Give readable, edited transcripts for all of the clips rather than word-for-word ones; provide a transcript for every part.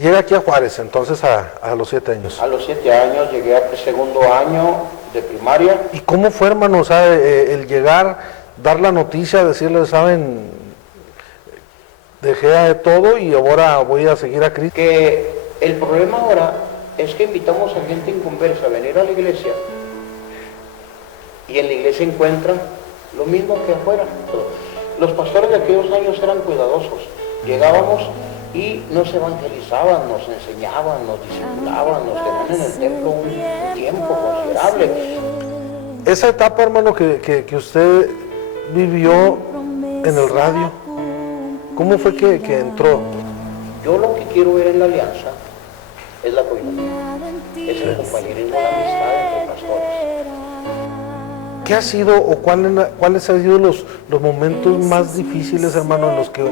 Llega aquí a Juárez, entonces a los 7 años. A los 7 años llegué a segundo año de primaria. ¿Y cómo fue, hermano, o sea, el llegar, dar la noticia, decirle, saben, dejé de todo y ahora voy a seguir a Cristo? Que el problema ahora es que invitamos a gente inconversa a venir a la iglesia y en la iglesia encuentran lo mismo que afuera. Los pastores de aquellos años eran cuidadosos. Llegábamos y nos evangelizaban, nos enseñaban, nos discipulaban, nos tenían en el templo un tiempo considerable. Esa etapa, hermano, que usted vivió en el radio, ¿cómo fue que entró? Yo lo que quiero ver en la alianza es la comunidad, es el compañerismo, la amistad entre pastores. ¿Qué ha sido o cuáles han sido los momentos más difíciles, hermano, en los que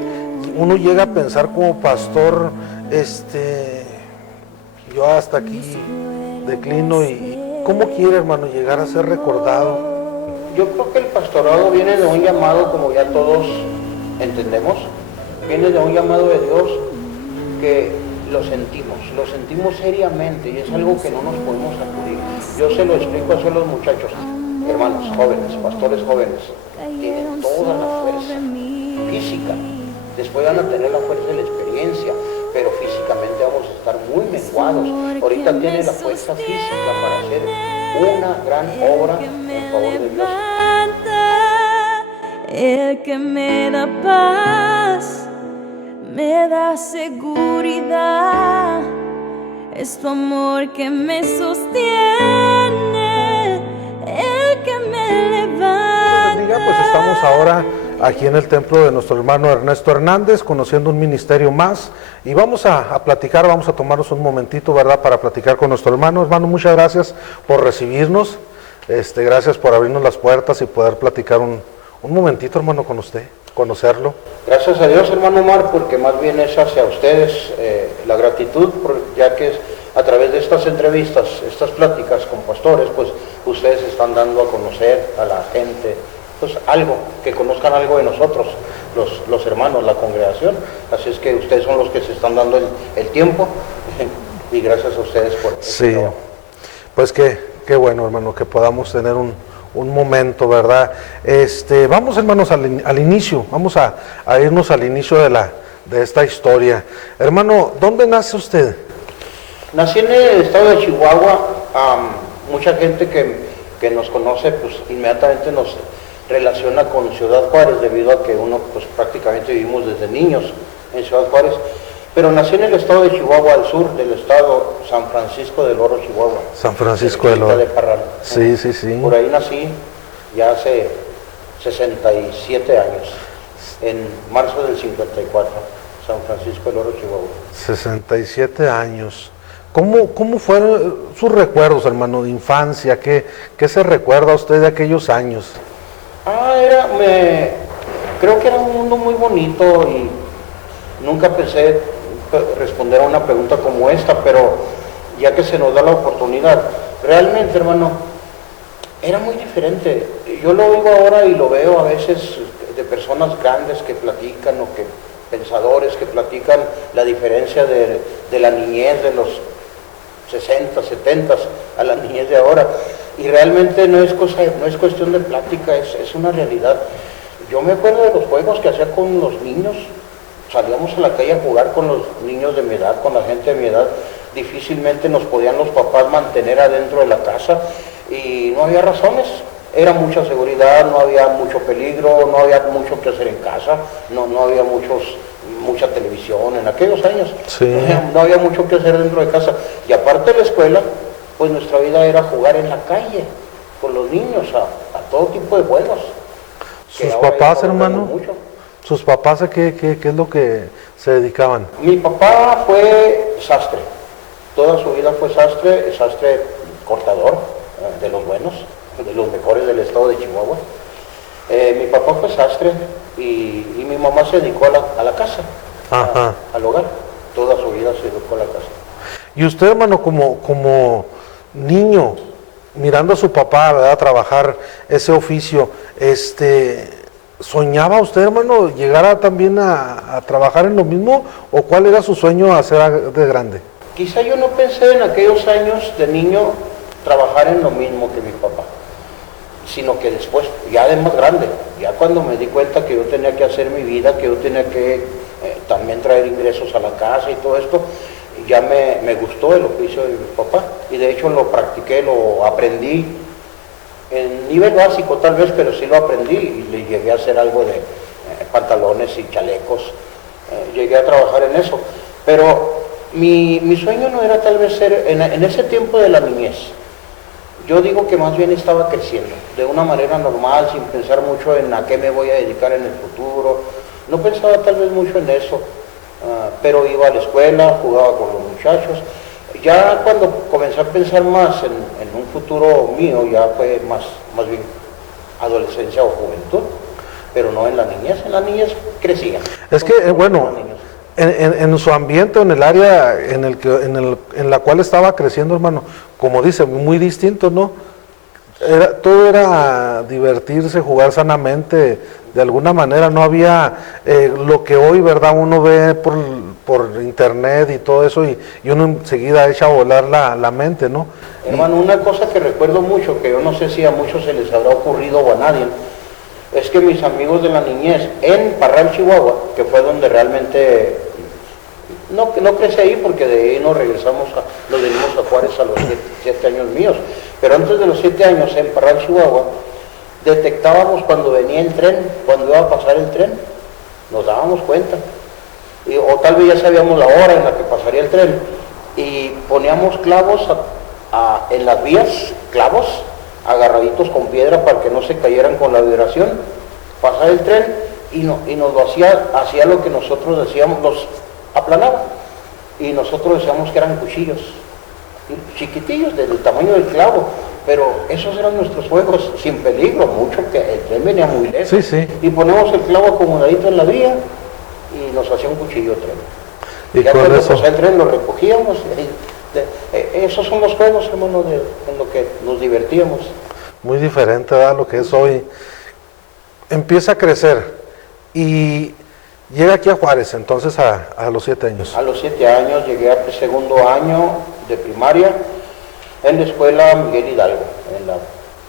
uno llega a pensar como pastor, yo hasta aquí declino y cómo quiere, hermano, llegar a ser recordado? Yo creo que el pastorado viene de un llamado, como ya todos entendemos, viene de un llamado de Dios que lo sentimos seriamente y es algo que no nos podemos sacudir. Yo se lo explico a los muchachos, hermanos jóvenes, pastores jóvenes, tienen toda la fuerza física, después van a tener la fuerza de la experiencia, pero físicamente vamos a estar muy menguados. Ahorita tienen la fuerza física para hacer una gran obra en favor de Dios. El que me da paz, me da seguridad, es tu amor que me sostiene, el que me levanta. Pues estamos ahora aquí en el templo de nuestro hermano Ernesto Hernández, conociendo un ministerio más, y vamos a platicar, vamos a tomarnos un momentito, ¿verdad?, para platicar con nuestro hermano. Hermano, muchas gracias por recibirnos, gracias por abrirnos las puertas y poder platicar un momentito, hermano, con usted, conocerlo. Gracias a Dios, hermano Omar, porque más bien es hacia ustedes la gratitud, ya que a través de estas entrevistas, estas pláticas con pastores, pues ustedes están dando a conocer a la gente, pues algo, que conozcan algo de nosotros, los hermanos, la congregación. Así es que ustedes son los que se están dando el tiempo y gracias a ustedes por sí, trabajo. Pues qué bueno, hermano, que podamos tener un momento, ¿verdad? Vamos, hermanos, al inicio, vamos a irnos al inicio de esta historia. Hermano, ¿dónde nace usted? Nací en el estado de Chihuahua. Mucha gente que nos conoce, pues inmediatamente nos relaciona con Ciudad Juárez, debido a que uno pues prácticamente vivimos desde niños en Ciudad Juárez, pero nací en el estado de Chihuahua, al sur del estado, San Francisco del Oro, Chihuahua. San Francisco del Oro. De Parral. Sí. Por ahí nací ya hace 67 años, en marzo del 54, San Francisco del Oro, Chihuahua. 67 años. ¿Cómo fueron sus recuerdos, hermano, de infancia? ¿Qué se recuerda a usted de aquellos años? Creo que era un mundo muy bonito y nunca pensé responder a una pregunta como esta, pero ya que se nos da la oportunidad, realmente, hermano, era muy diferente. Yo lo oigo ahora y lo veo a veces de personas grandes que platican, o que pensadores que platican la diferencia de la niñez de los 60, 70 a la niñez de ahora, y realmente no es cuestión de plática, es una realidad. Yo me acuerdo de los juegos que hacía con los niños. Salíamos a la calle a jugar con los niños de mi edad, con la gente de mi edad. Difícilmente nos podían los papás mantener adentro de la casa y no había razones. Era mucha seguridad, no había mucho peligro, no había mucho que hacer en casa, no había mucha televisión en aquellos años. Sí. No había mucho que hacer dentro de casa. Y aparte de la escuela, pues nuestra vida era jugar en la calle con los niños a todo tipo de juegos. ¿Sus papás, hermano? ¿Sus papás a qué es lo que se dedicaban? Mi papá fue sastre, toda su vida fue sastre cortador, de los buenos, de los mejores del estado de Chihuahua. Mi papá fue sastre y mi mamá se dedicó a la casa, al hogar, toda su vida se dedicó a la casa. Y usted, hermano, como niño, mirando a su papá, ¿verdad?, trabajar ese oficio, ¿Soñaba usted, hermano, llegar también a trabajar en lo mismo? ¿O cuál era su sueño a ser de grande? Quizá yo no pensé en aquellos años de niño trabajar en lo mismo que mi papá, sino que después, ya de más grande, ya cuando me di cuenta que yo tenía que hacer mi vida, que yo tenía que también traer ingresos a la casa y todo esto, ya me gustó el oficio de mi papá, y de hecho lo practiqué, lo aprendí en nivel básico tal vez, pero sí lo aprendí y le llegué a hacer algo de pantalones y chalecos, llegué a trabajar en eso, pero mi sueño no era tal vez ser, en ese tiempo de la niñez, yo digo que más bien estaba creciendo, de una manera normal, sin pensar mucho en a qué me voy a dedicar en el futuro, no pensaba tal vez mucho en eso, pero iba a la escuela, jugaba con los muchachos. Ya cuando comencé a pensar más en un futuro mío, ya fue más bien adolescencia o juventud, pero no en la niñez crecía. Es que, bueno, en su ambiente, en el área en la cual estaba creciendo, hermano, como dice, muy distinto, ¿no? Todo era divertirse, jugar sanamente, de alguna manera, no había lo que hoy, ¿verdad? Uno ve por internet y todo eso, y uno enseguida echa a volar la mente, ¿no? Hermano, una cosa que recuerdo mucho, que yo no sé si a muchos se les habrá ocurrido o a nadie, es que mis amigos de la niñez en Parral, Chihuahua, que fue donde realmente, no crecí ahí porque de ahí nos venimos a Juárez a los 7 años míos, pero antes de los 7 años en Parral, Chihuahua, detectábamos cuando venía el tren, cuando iba a pasar el tren, nos dábamos cuenta, o tal vez ya sabíamos la hora en la que pasaría el tren, y poníamos clavos en las vías, clavos agarraditos con piedra para que no se cayeran con la vibración, pasaba el tren y nos lo hacía lo que nosotros decíamos, los aplanaba, y nosotros decíamos que eran cuchillos, chiquitillos del tamaño del clavo, pero esos eran nuestros juegos sin peligro, mucho que el tren venía muy lejos, sí, sí. Y ponemos el clavo acomodadito en la vía y nos hacía un cuchillo el tren. Y ya con cuando eso, pasaba el tren lo recogíamos. Esos son los juegos, hermano, en lo que nos divertíamos. muy diferente, ¿verdad? Lo que es hoy. Empieza a crecer y llega aquí a Juárez, entonces a los 7 años. A los 7 años llegué al segundo año de primaria en la escuela Miguel Hidalgo, en la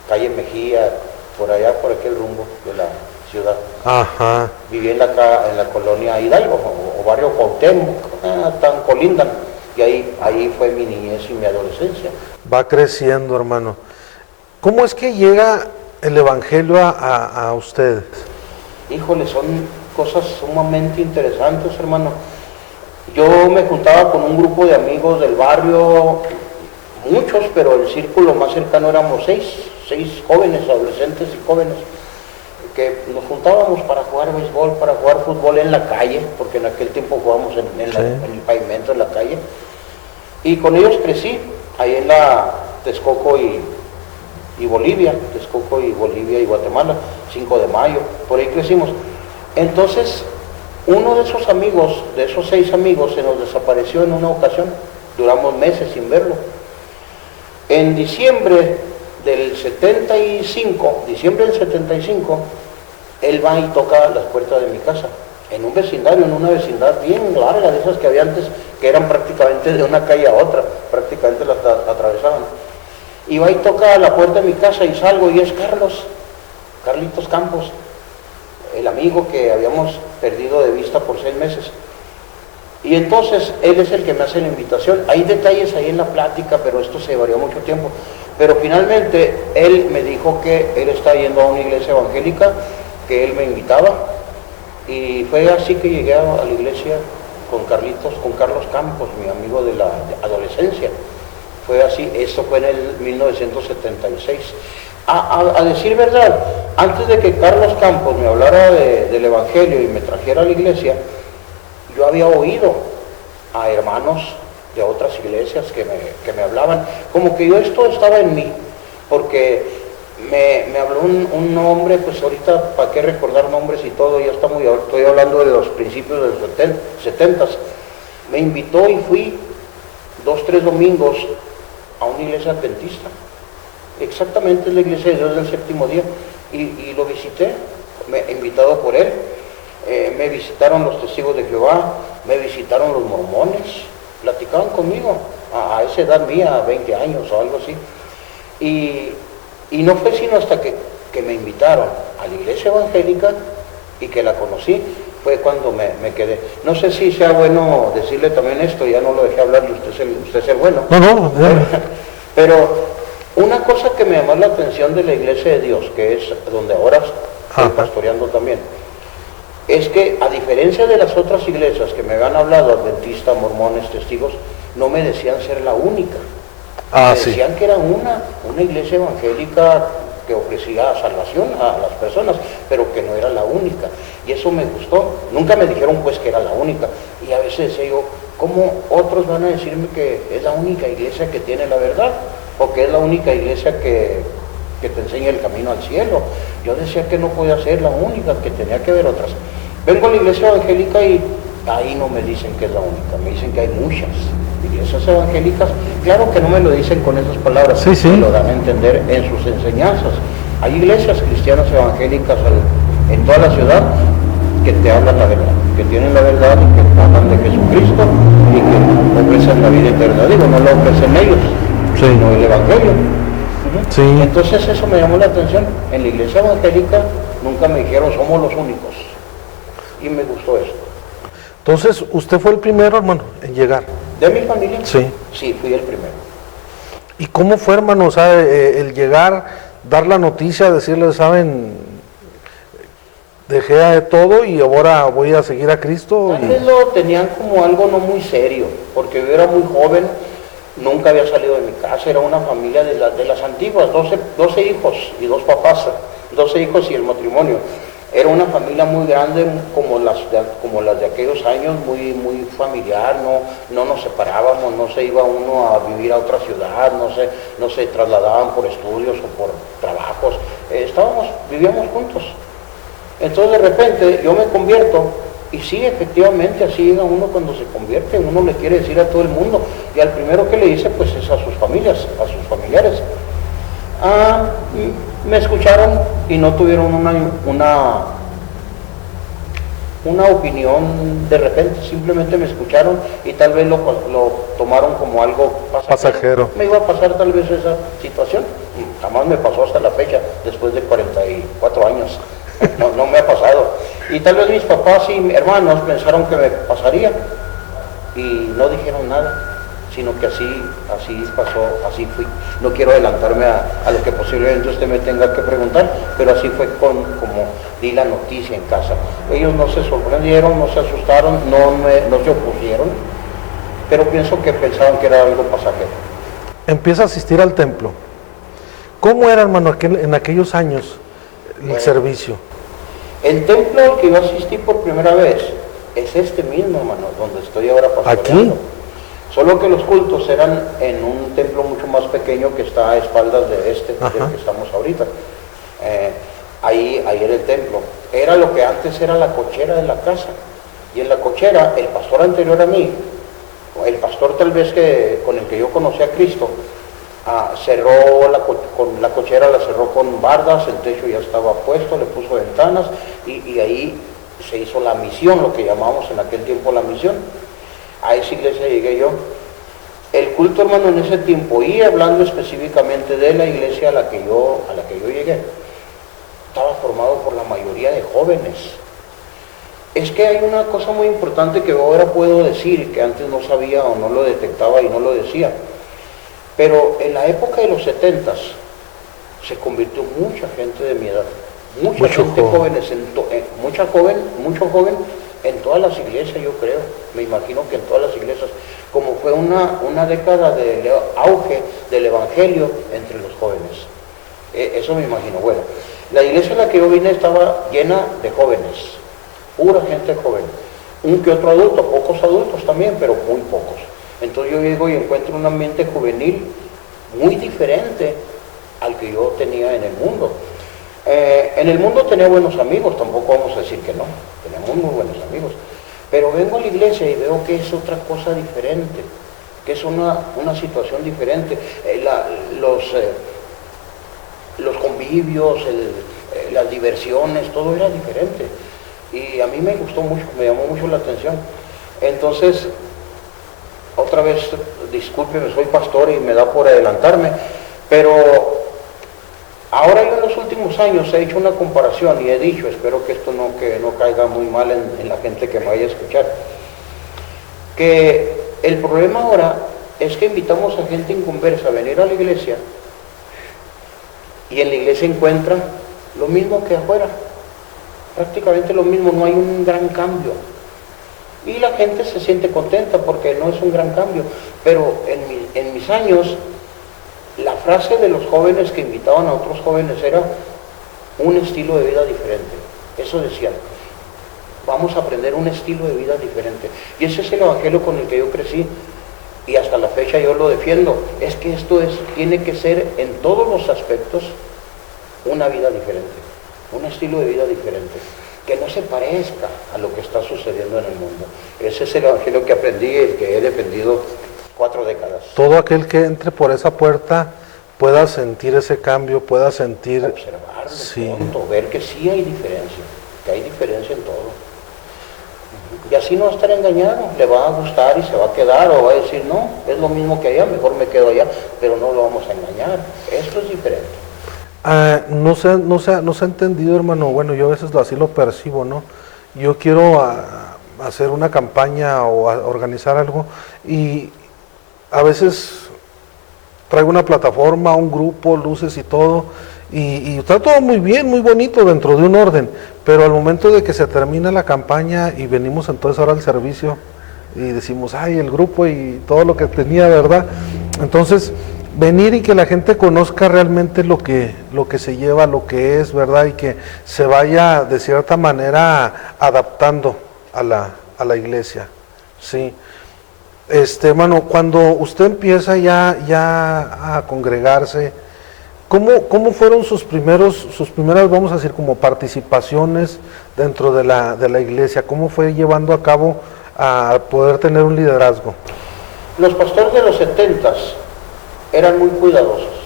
calle Mejía, por allá, por aquel rumbo de la ciudad. Ajá. Viví en la colonia Hidalgo, o barrio Cuauhtémoc, tan colindan, y ahí fue mi niñez y mi adolescencia. Va creciendo, hermano. ¿Cómo es que llega el Evangelio a ustedes? Híjole, son cosas sumamente interesantes, hermano. Yo me juntaba con un grupo de amigos del barrio, muchos, pero el círculo más cercano éramos seis jóvenes, adolescentes y jóvenes, que nos juntábamos para jugar béisbol, para jugar fútbol en la calle, porque en aquel tiempo jugábamos en el pavimento de la calle, y con ellos crecí, ahí en la Texcoco y Bolivia, Texcoco y Bolivia y Guatemala, 5 de mayo, por ahí crecimos. Entonces, uno de esos amigos, de esos 6 amigos, se nos desapareció en una ocasión, duramos meses sin verlo. En diciembre del 75, él va y toca las puertas de mi casa, en un vecindario, en una vecindad bien larga, de esas que había antes, que eran prácticamente de una calle a otra, prácticamente las atravesaban. Y va y toca la puerta de mi casa y salgo y es Carlitos Campos, el amigo que habíamos perdido de vista por 6 meses. Y entonces él es el que me hace la invitación. Hay detalles ahí en la plática, pero esto se llevaría mucho tiempo. Pero finalmente él me dijo que él está yendo a una iglesia evangélica, que él me invitaba. Y fue así que llegué a la iglesia con Carlos Campos, mi amigo de la adolescencia. Fue así, esto fue en el 1976. A decir verdad, antes de que Carlos Campos me hablara del Evangelio y me trajera a la iglesia, yo había oído a hermanos de otras iglesias que me hablaban, como que esto estaba en mí, porque me habló un hombre, pues ahorita, ¿para qué recordar nombres y todo? Ya estoy hablando de los principios de los 70s. Me invitó y fui 2, 3 domingos a una iglesia adventista. Exactamente, es la iglesia de Dios del Séptimo Día, y lo visité. invitado por él. Me visitaron los testigos de Jehová, me visitaron los mormones, platicaban conmigo a esa edad mía, 20 años o algo así. Y no fue sino hasta que me invitaron a la iglesia evangélica y que la conocí, fue cuando me quedé. No sé si sea bueno decirle también esto, ya no lo dejé hablar, usted es el bueno. No, pero una cosa que me llamó la atención de la iglesia de Dios, que es donde ahora estoy pastoreando también, es que a diferencia de las otras iglesias que me habían hablado, adventistas, mormones, testigos, no me decían ser la única. Me decían que era una iglesia evangélica que ofrecía salvación a las personas, pero que no era la única. Y eso me gustó. Nunca me dijeron pues que era la única. Y a veces decía yo, ¿cómo otros van a decirme que es la única iglesia que tiene la verdad? O que es la única iglesia que te enseña el camino al cielo. Yo decía que no podía ser la única, que tenía que haber otras. Vengo a la iglesia evangélica y ahí no me dicen que es la única, me dicen que hay muchas iglesias evangélicas. Claro que no me lo dicen con esas palabras, me lo dan a entender en sus enseñanzas. Hay iglesias cristianas evangélicas en toda la ciudad que te hablan la verdad, que tienen la verdad y que hablan de Jesucristo y que ofrecen la vida eterna. Digo, no la ofrecen ellos, sino el evangelio. Entonces eso me llamó la atención. En la iglesia evangélica nunca me dijeron somos los únicos, y me gustó eso. Entonces, ¿usted fue el primero, hermano, en llegar? ¿De mi familia? Sí. Sí, fui el primero. ¿Y cómo fue, hermano, o sea, el llegar, dar la noticia, decirle, saben, dejé de todo y ahora voy a seguir a Cristo? Tal vez lo tenían como algo no muy serio, porque yo era muy joven, nunca había salido de mi casa, era una familia de las antiguas, 12 hijos y 2 papás, 12 hijos y el matrimonio. Era una familia muy grande, como las de aquellos años, muy familiar, no nos separábamos, no se iba uno a vivir a otra ciudad, no se trasladaban por estudios o por trabajos, vivíamos juntos. Entonces de repente yo me convierto, y sí, efectivamente, así llega uno cuando se convierte, uno le quiere decir a todo el mundo, y al primero que le dice pues es a sus familias, a sus familiares. Me escucharon y no tuvieron una opinión de repente, simplemente me escucharon y tal vez lo tomaron como algo pasajero. Me iba a pasar tal vez esa situación, jamás me pasó hasta la fecha, después de 44 años, no me ha pasado. Y tal vez mis papás y mis hermanos pensaron que me pasaría y no dijeron nada, sino que así pasó, así fui. No quiero adelantarme a lo que posiblemente usted me tenga que preguntar, pero así fue como di la noticia en casa. Ellos no se sorprendieron, no se asustaron, no se opusieron, pero pienso que pensaban que era algo pasajero. Empieza a asistir al templo. ¿Cómo era, hermano, en aquellos años el servicio? El templo al que yo asistí por primera vez es este mismo, hermano, donde estoy ahora pastoreando. ¿Aquí? Solo que los cultos eran en un templo mucho más pequeño que está a espaldas del que estamos ahorita. Ahí era el templo. Era lo que antes era la cochera de la casa. Y en la cochera, el pastor anterior a mí, el pastor tal vez con el que yo conocí a Cristo, cerró la cochera, la cerró con bardas, el techo ya estaba puesto, le puso ventanas y ahí se hizo la misión, lo que llamamos en aquel tiempo la misión. A esa iglesia llegué yo. El culto, hermano, en ese tiempo, y hablando específicamente de la iglesia a la que yo llegué, estaba formado por la mayoría de jóvenes. Es que hay una cosa muy importante que ahora puedo decir, que antes no sabía o no lo detectaba y no lo decía. Pero en la época de los 70s se convirtió mucha gente de mi edad, mucho joven en todas las iglesias, yo creo, me imagino que en todas las iglesias, como fue una década de auge del evangelio entre los jóvenes. Eso me imagino. Bueno, la iglesia en la que yo vine estaba llena de jóvenes, pura gente joven, un que otro adulto, pocos adultos también, pero muy pocos. Entonces yo llego y encuentro un ambiente juvenil muy diferente al que yo tenía en el mundo. En el mundo tenía buenos amigos, tampoco vamos a decir que no, teníamos muy buenos amigos, pero vengo a la iglesia y veo que es otra cosa diferente, que es una situación diferente. Los convivios, las diversiones, todo era diferente. Y a mí me gustó mucho, me llamó mucho la atención. Entonces, otra vez, discúlpeme, soy pastor y me da por adelantarme, pero ahora yo en los últimos años he hecho una comparación y he dicho, espero que esto que no caiga muy mal en la gente que me vaya a escuchar, que el problema ahora es que invitamos a gente inconversa a venir a la iglesia y en la iglesia encuentran lo mismo que afuera, prácticamente lo mismo, no hay un gran cambio. Y la gente se siente contenta porque no es un gran cambio, pero en mis años, la frase de los jóvenes que invitaban a otros jóvenes era un estilo de vida diferente. Eso decían, vamos a aprender un estilo de vida diferente. Y ese es el evangelio con el que yo crecí y hasta la fecha yo lo defiendo. Es que esto tiene que ser en todos los aspectos una vida diferente, un estilo de vida diferente, que no se parezca a lo que está sucediendo en el mundo. Ese es el evangelio que aprendí y el que he defendido 4 décadas. Todo aquel que entre por esa puerta pueda sentir ese cambio, pueda sentir... Observar de sí. pronto, ver que sí hay diferencia, que hay diferencia en todo. Y así no va a estar engañado, le va a gustar y se va a quedar, o va a decir, no, es lo mismo que allá, mejor me quedo allá, pero no lo vamos a engañar, esto es diferente. No se ha entendido, hermano. Bueno, yo a veces así lo percibo, ¿no? Yo quiero hacer una campaña o organizar algo y a veces traigo una plataforma, un grupo, luces y todo, y está todo muy bien, muy bonito dentro de un orden, pero al momento de que se termina la campaña y venimos entonces ahora al servicio y decimos, ay, el grupo y todo lo que tenía, ¿verdad? Entonces, venir y que la gente conozca realmente lo que se lleva, lo que es, ¿verdad? Y que se vaya de cierta manera adaptando a la iglesia, ¿sí? Hermano, cuando usted empieza ya a congregarse, ¿cómo fueron sus primeras, vamos a decir, como participaciones dentro de la iglesia? ¿Cómo fue llevando a cabo a poder tener un liderazgo? Los pastores de los 70s eran muy cuidadosos.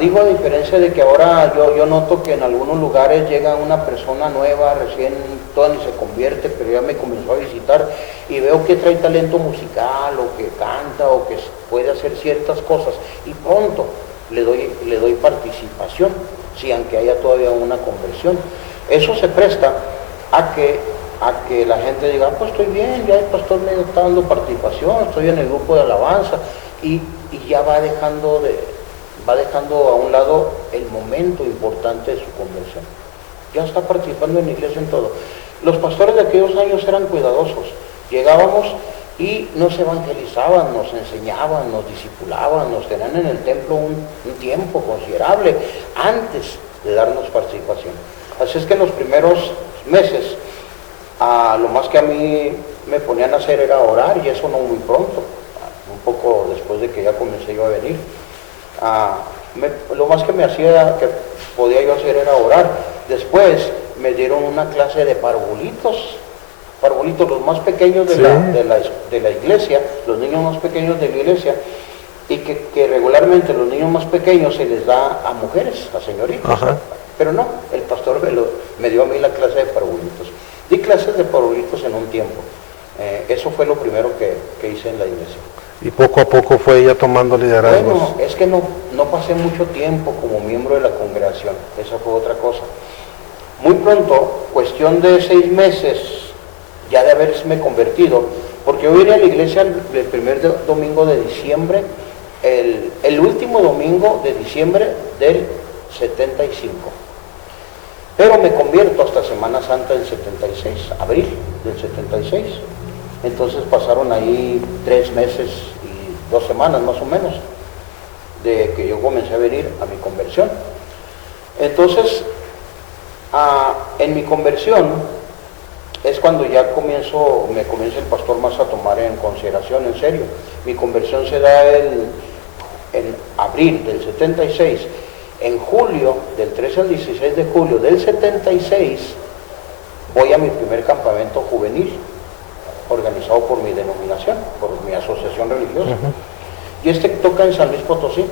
Digo, a diferencia de que ahora yo noto que en algunos lugares llega una persona nueva, recién toda ni se convierte, pero ya me comenzó a visitar y veo que trae talento musical o que canta o que puede hacer ciertas cosas y pronto le doy participación, sí, aunque haya todavía una conversión. Eso se presta a que la gente diga, pues estoy bien, ya el pastor me está dando participación, estoy en el grupo de alabanza y ya va dejando a un lado el momento importante de su conversión. Ya está participando en la iglesia en todo. Los pastores de aquellos años eran cuidadosos. Llegábamos y nos evangelizaban, nos enseñaban, nos discipulaban, nos tenían en el templo un tiempo considerable antes de darnos participación. Así es que en los primeros meses, lo más que a mí me ponían a hacer era orar, y eso no muy pronto, un poco después de que ya comencé yo a venir. Lo más que que podía yo hacer era orar. Después me dieron una clase de parvulitos, los más pequeños de la iglesia, los niños más pequeños de la iglesia, y que regularmente los niños más pequeños se les da a mujeres, a señoritas. Pero no, el pastor me dio a mí la clase de parvulitos. Di clases de parvulitos en un tiempo. Eso fue lo primero que hice en la iglesia. Y poco a poco fue ella tomando liderazgo. Bueno, es que no pasé mucho tiempo como miembro de la congregación, esa fue otra cosa. Muy pronto, cuestión de 6 meses, ya de haberme convertido, porque yo iría a la iglesia el primer domingo de diciembre, el último domingo de diciembre del 75. Pero me convierto hasta Semana Santa del 76, abril del 76. Entonces pasaron ahí 3 meses y 2 semanas más o menos de que yo comencé a venir a mi conversión. Entonces, en mi conversión es cuando ya me comienza el pastor más a tomar en consideración, en serio. Mi conversión se da en abril del 76. En julio, del 13 al 16 de julio del 76, voy a mi primer campamento juvenil, organizado por mi denominación, por mi asociación religiosa. Y toca en San Luis Potosí.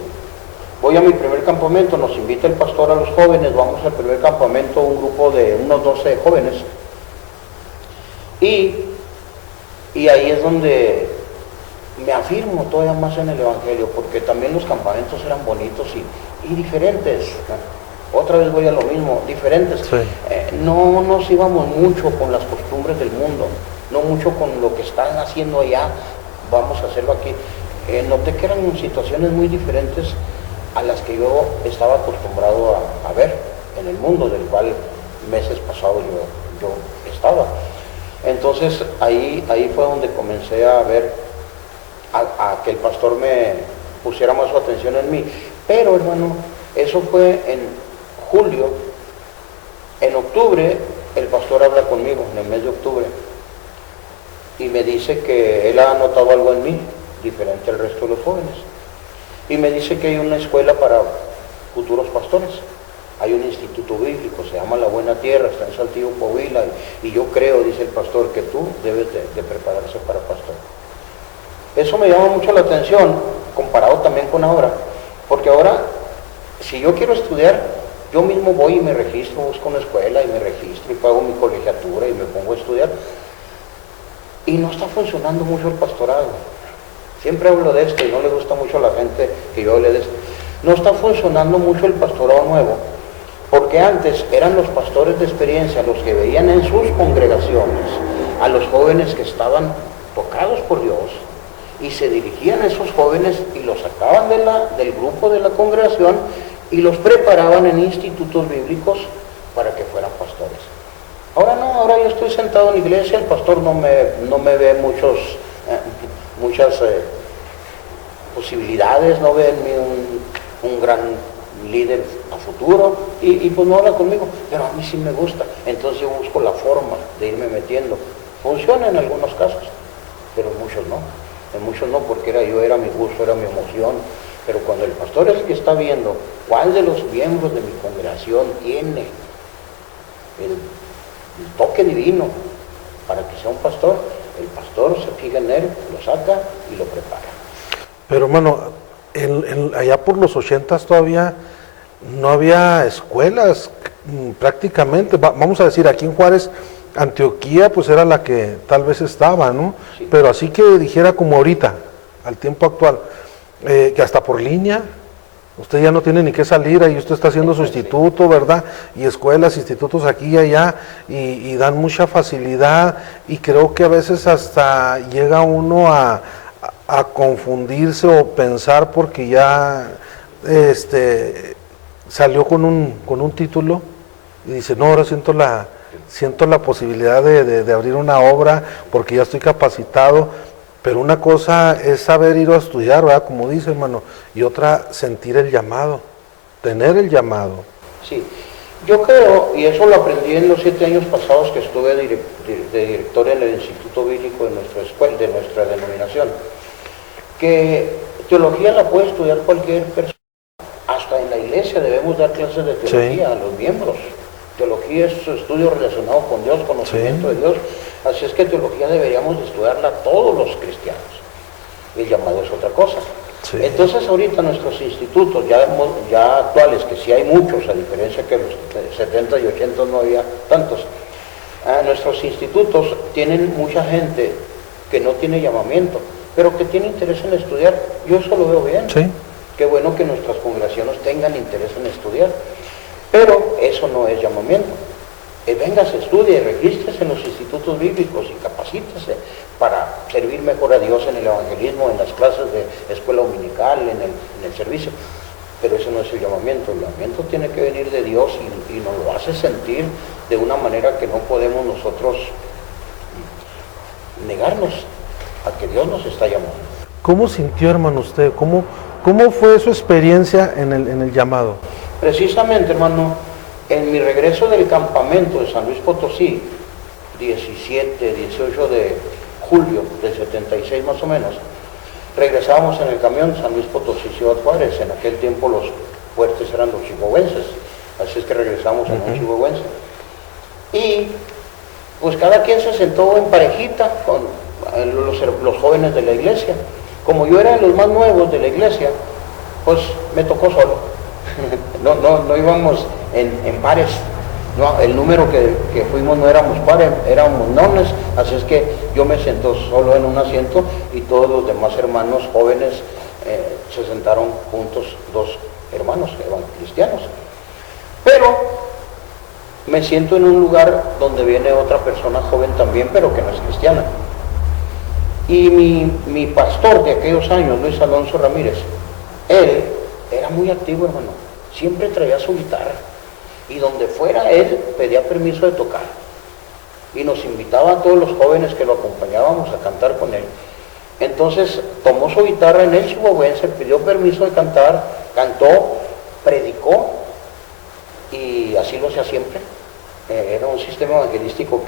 voy a mi primer campamento, nos invita el pastor a los jóvenes, vamos al primer campamento, un grupo de unos 12 jóvenes, y ahí es donde me afirmo todavía más en el Evangelio, porque también los campamentos eran bonitos y diferentes. Otra vez voy a lo mismo, diferentes. Sí. No nos íbamos mucho con las costumbres del mundo, no mucho con lo que están haciendo allá, vamos a hacerlo aquí. Noté que eran situaciones muy diferentes a las que yo estaba acostumbrado a ver en el mundo, del cual meses pasados yo estaba. Entonces ahí fue donde comencé a ver a que el pastor me pusiera más su atención en mí. Pero hermano, eso fue en julio. En octubre el pastor habla conmigo, en el mes de octubre, y me dice que él ha notado algo en mí diferente al resto de los jóvenes, y me dice que hay una escuela para futuros pastores, hay un instituto bíblico, se llama La Buena Tierra, está en Saltillo, Coahuila, y yo creo, dice el pastor, que tú debes de prepararse para pastor. Eso me llama mucho la atención, comparado también con ahora, porque ahora, si yo quiero estudiar, yo mismo voy y me registro, busco una escuela y me registro y pago mi colegiatura y me pongo a estudiar, y no está funcionando mucho el pastorado. Siempre hablo de esto y no le gusta mucho a la gente que yo hable de esto. No está funcionando mucho el pastorado nuevo, porque antes eran los pastores de experiencia los que veían en sus congregaciones a los jóvenes que estaban tocados por Dios, y se dirigían a esos jóvenes y los sacaban del grupo de la congregación y los preparaban en institutos bíblicos para que fueran pastores. Ahora no, ahora yo estoy sentado en la iglesia, el pastor no me ve muchas posibilidades, no ve en mí un gran líder a futuro, y pues no habla conmigo, pero a mí sí me gusta. Entonces yo busco la forma de irme metiendo. Funciona en algunos casos, pero en muchos no. En muchos no, porque era mi gusto, era mi emoción. Pero cuando el pastor es el que está viendo cuál de los miembros de mi congregación tiene el toque divino para que sea un pastor, el pastor se fija en él, lo saca y lo prepara. Pero hermano, allá por los 80s todavía no había escuelas prácticamente. Vamos a decir, aquí en Juárez, Antioquía pues era la que tal vez estaba, ¿no? Sí. Pero así que dijera como ahorita, al tiempo actual, que hasta por línea, usted ya no tiene ni que salir, ahí usted está haciendo su instituto, ¿verdad? Y escuelas, institutos aquí y allá, y dan mucha facilidad, y creo que a veces hasta llega uno a confundirse o pensar porque ya salió con un título y dice, no, ahora siento la posibilidad de abrir una obra porque ya estoy capacitado. Pero una cosa es saber ir a estudiar, ¿verdad? Como dice, hermano, y otra, sentir el llamado, tener el llamado. Sí, yo creo, y eso lo aprendí en los 7 años pasados que estuve de director en el Instituto Bíblico de nuestra escuela, de nuestra denominación, que teología la puede estudiar cualquier persona. Hasta en la iglesia debemos dar clases de teología a los miembros. Teología es estudio relacionado con Dios, conocimiento de Dios. Así es que teología deberíamos de estudiarla todos los cristianos. El llamado es otra cosa. Sí. Entonces ahorita nuestros institutos ya actuales, que sí hay muchos, a diferencia que los 70 y 80 no había tantos, nuestros institutos tienen mucha gente que no tiene llamamiento, pero que tiene interés en estudiar. Yo eso lo veo bien. Sí. Qué bueno que nuestras congregaciones tengan interés en estudiar, pero eso no es llamamiento. Véngase, estudie, regístrese en los institutos bíblicos y capacítese para servir mejor a Dios en el evangelismo, en las clases de escuela dominical, en el servicio. Pero eso no es el llamamiento tiene que venir de Dios y nos lo hace sentir de una manera que no podemos nosotros negarnos a que Dios nos está llamando. ¿Cómo sintió, hermano, usted? ¿Cómo fue su experiencia en el llamado? Precisamente, hermano, en mi regreso del campamento de San Luis Potosí, 18 de julio del 76 más o menos, regresábamos en el camión San Luis Potosí, Ciudad Juárez. En aquel tiempo los fuertes eran los chihuahuenses, así es que regresamos en un chihuahuense. Y pues cada quien se sentó en parejita con los jóvenes de la iglesia. Como yo era de los más nuevos de la iglesia, pues me tocó solo. No íbamos en pares. No, el número que fuimos no éramos pares, éramos nones, así es que yo me senté solo en un asiento y todos los demás hermanos jóvenes se sentaron juntos, dos hermanos cristianos. Pero me siento en un lugar donde viene otra persona joven también, pero que no es cristiana. Y mi pastor de aquellos años, Luis Alonso Ramírez, él era muy activo, hermano, siempre traía su guitarra. Y donde fuera él pedía permiso de tocar y nos invitaba a todos los jóvenes que lo acompañábamos a cantar con él. Entonces tomó su guitarra en el chihuahuense, pidió permiso de cantar, cantó, predicó y así lo hacía siempre. Era un sistema evangelístico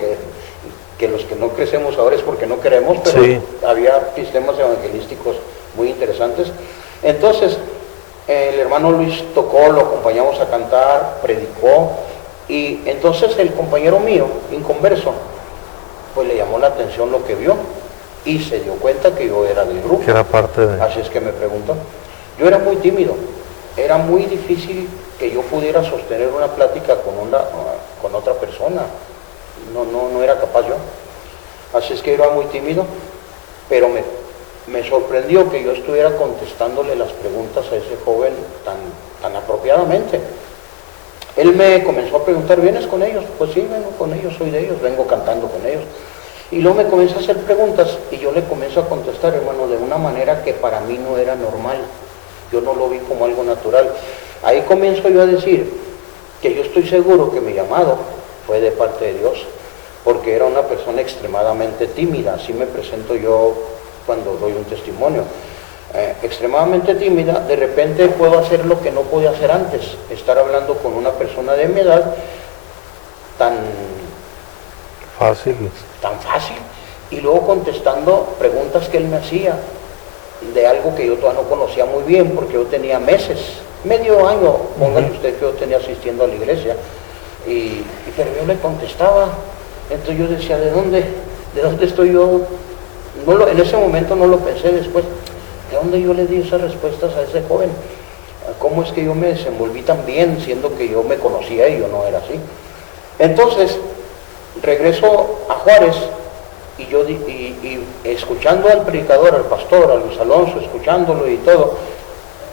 que los que no crecemos ahora es porque no queremos, pero sí, había sistemas evangelísticos muy interesantes. Entonces el hermano Luis tocó, lo acompañamos a cantar, predicó, y entonces el compañero mío, inconverso, pues le llamó la atención lo que vio, y se dio cuenta que yo era del grupo. Que era parte de... Así es que me preguntó. Yo era muy tímido, era muy difícil que yo pudiera sostener una plática con otra persona, no era capaz yo. Así es que yo era muy tímido, pero me sorprendió que yo estuviera contestándole las preguntas a ese joven tan apropiadamente. Él me comenzó a preguntar, ¿vienes con ellos? Pues sí, vengo con ellos, soy de ellos, vengo cantando con ellos. Y luego me comienza a hacer preguntas y yo le comienzo a contestar, hermano, de una manera que para mí no era normal. Yo no lo vi como algo natural. Ahí comienzo yo a decir que yo estoy seguro que mi llamado fue de parte de Dios, porque era una persona extremadamente tímida, así me presento yo cuando doy un testimonio, extremadamente tímida. De repente puedo hacer lo que no podía hacer antes, estar hablando con una persona de mi edad tan fácil, y luego contestando preguntas que él me hacía de algo que yo todavía no conocía muy bien, porque yo tenía medio año, póngale usted, que yo tenía asistiendo a la iglesia, pero yo le contestaba. Entonces yo decía, ¿de dónde estoy yo? En ese momento no lo pensé, después, ¿de dónde yo le di esas respuestas a ese joven? ¿Cómo es que yo me desenvolví tan bien, siendo que yo me conocía y yo no era así? Entonces, regreso a Juárez y escuchando al predicador, al pastor, a Luis Alonso, escuchándolo y todo,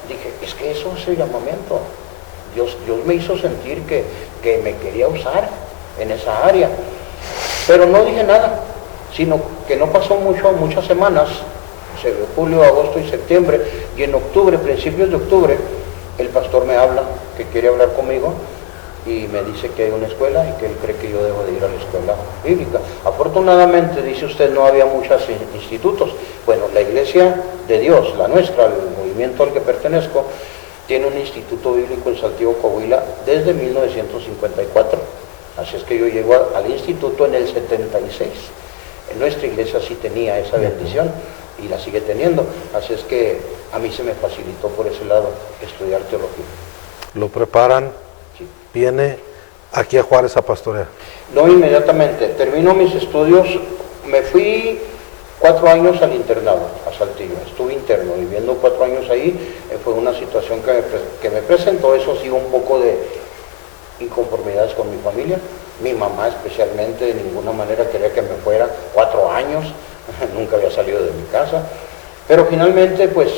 dije, es que eso es el llamamiento. Dios me hizo sentir que me quería usar en esa área. Pero no dije nada, sino que no pasó muchas semanas, julio, agosto y septiembre, y en octubre, principios de octubre, el pastor me habla, que quiere hablar conmigo, y me dice que hay una escuela y que él cree que yo debo de ir a la escuela bíblica. Afortunadamente, dice usted, no había muchos institutos. Bueno, la Iglesia de Dios, la nuestra, el movimiento al que pertenezco, tiene un instituto bíblico en Saltillo, Coahuila, desde 1954. Así es que yo llego al instituto en el 76. En nuestra iglesia sí tenía esa bendición y la sigue teniendo. Así es que a mí se me facilitó por ese lado estudiar teología. Lo preparan, sí. Viene aquí a Juárez a pastorear. No inmediatamente. Termino mis estudios, me fui 4 años al internado, a Saltillo. Estuve interno, viviendo 4 años ahí. Fue una situación que me presentó, eso sí, un poco de inconformidades con mi familia. Mi mamá especialmente de ninguna manera quería que me fuera 4 años, nunca había salido de mi casa, pero finalmente pues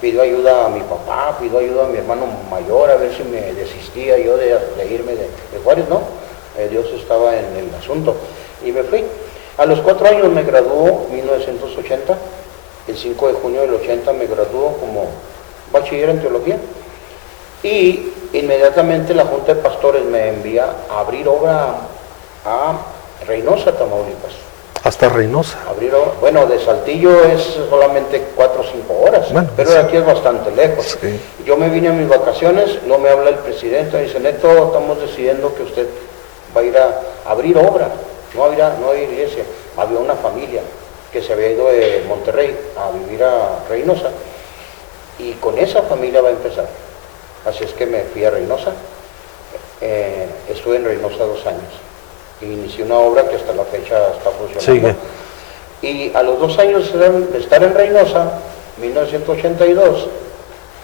pido ayuda a mi papá, pido ayuda a mi hermano mayor a ver si me desistía yo de irme de Juárez. No, Dios estaba en el asunto y me fui. A los 4 años me graduó, 1980, el 5 de junio del 80 me graduó como bachiller en teología. Y inmediatamente la Junta de Pastores me envía a abrir obra a Reynosa, Tamaulipas. ¿Hasta Reynosa? Bueno, de Saltillo es solamente 4 o 5 horas, bueno, pero de aquí es bastante lejos. Sí. Yo me vine a mis vacaciones, no me habla el presidente, me dice, Neto, estamos decidiendo que usted va a ir a abrir obra, no había iglesia, había una familia que se había ido de Monterrey a vivir a Reynosa, y con esa familia va a empezar. Así es que me fui a Reynosa, estuve en Reynosa 2 años, y inicié una obra que hasta la fecha está funcionando. Sigue. Y a los 2 años de estar en Reynosa, 1982,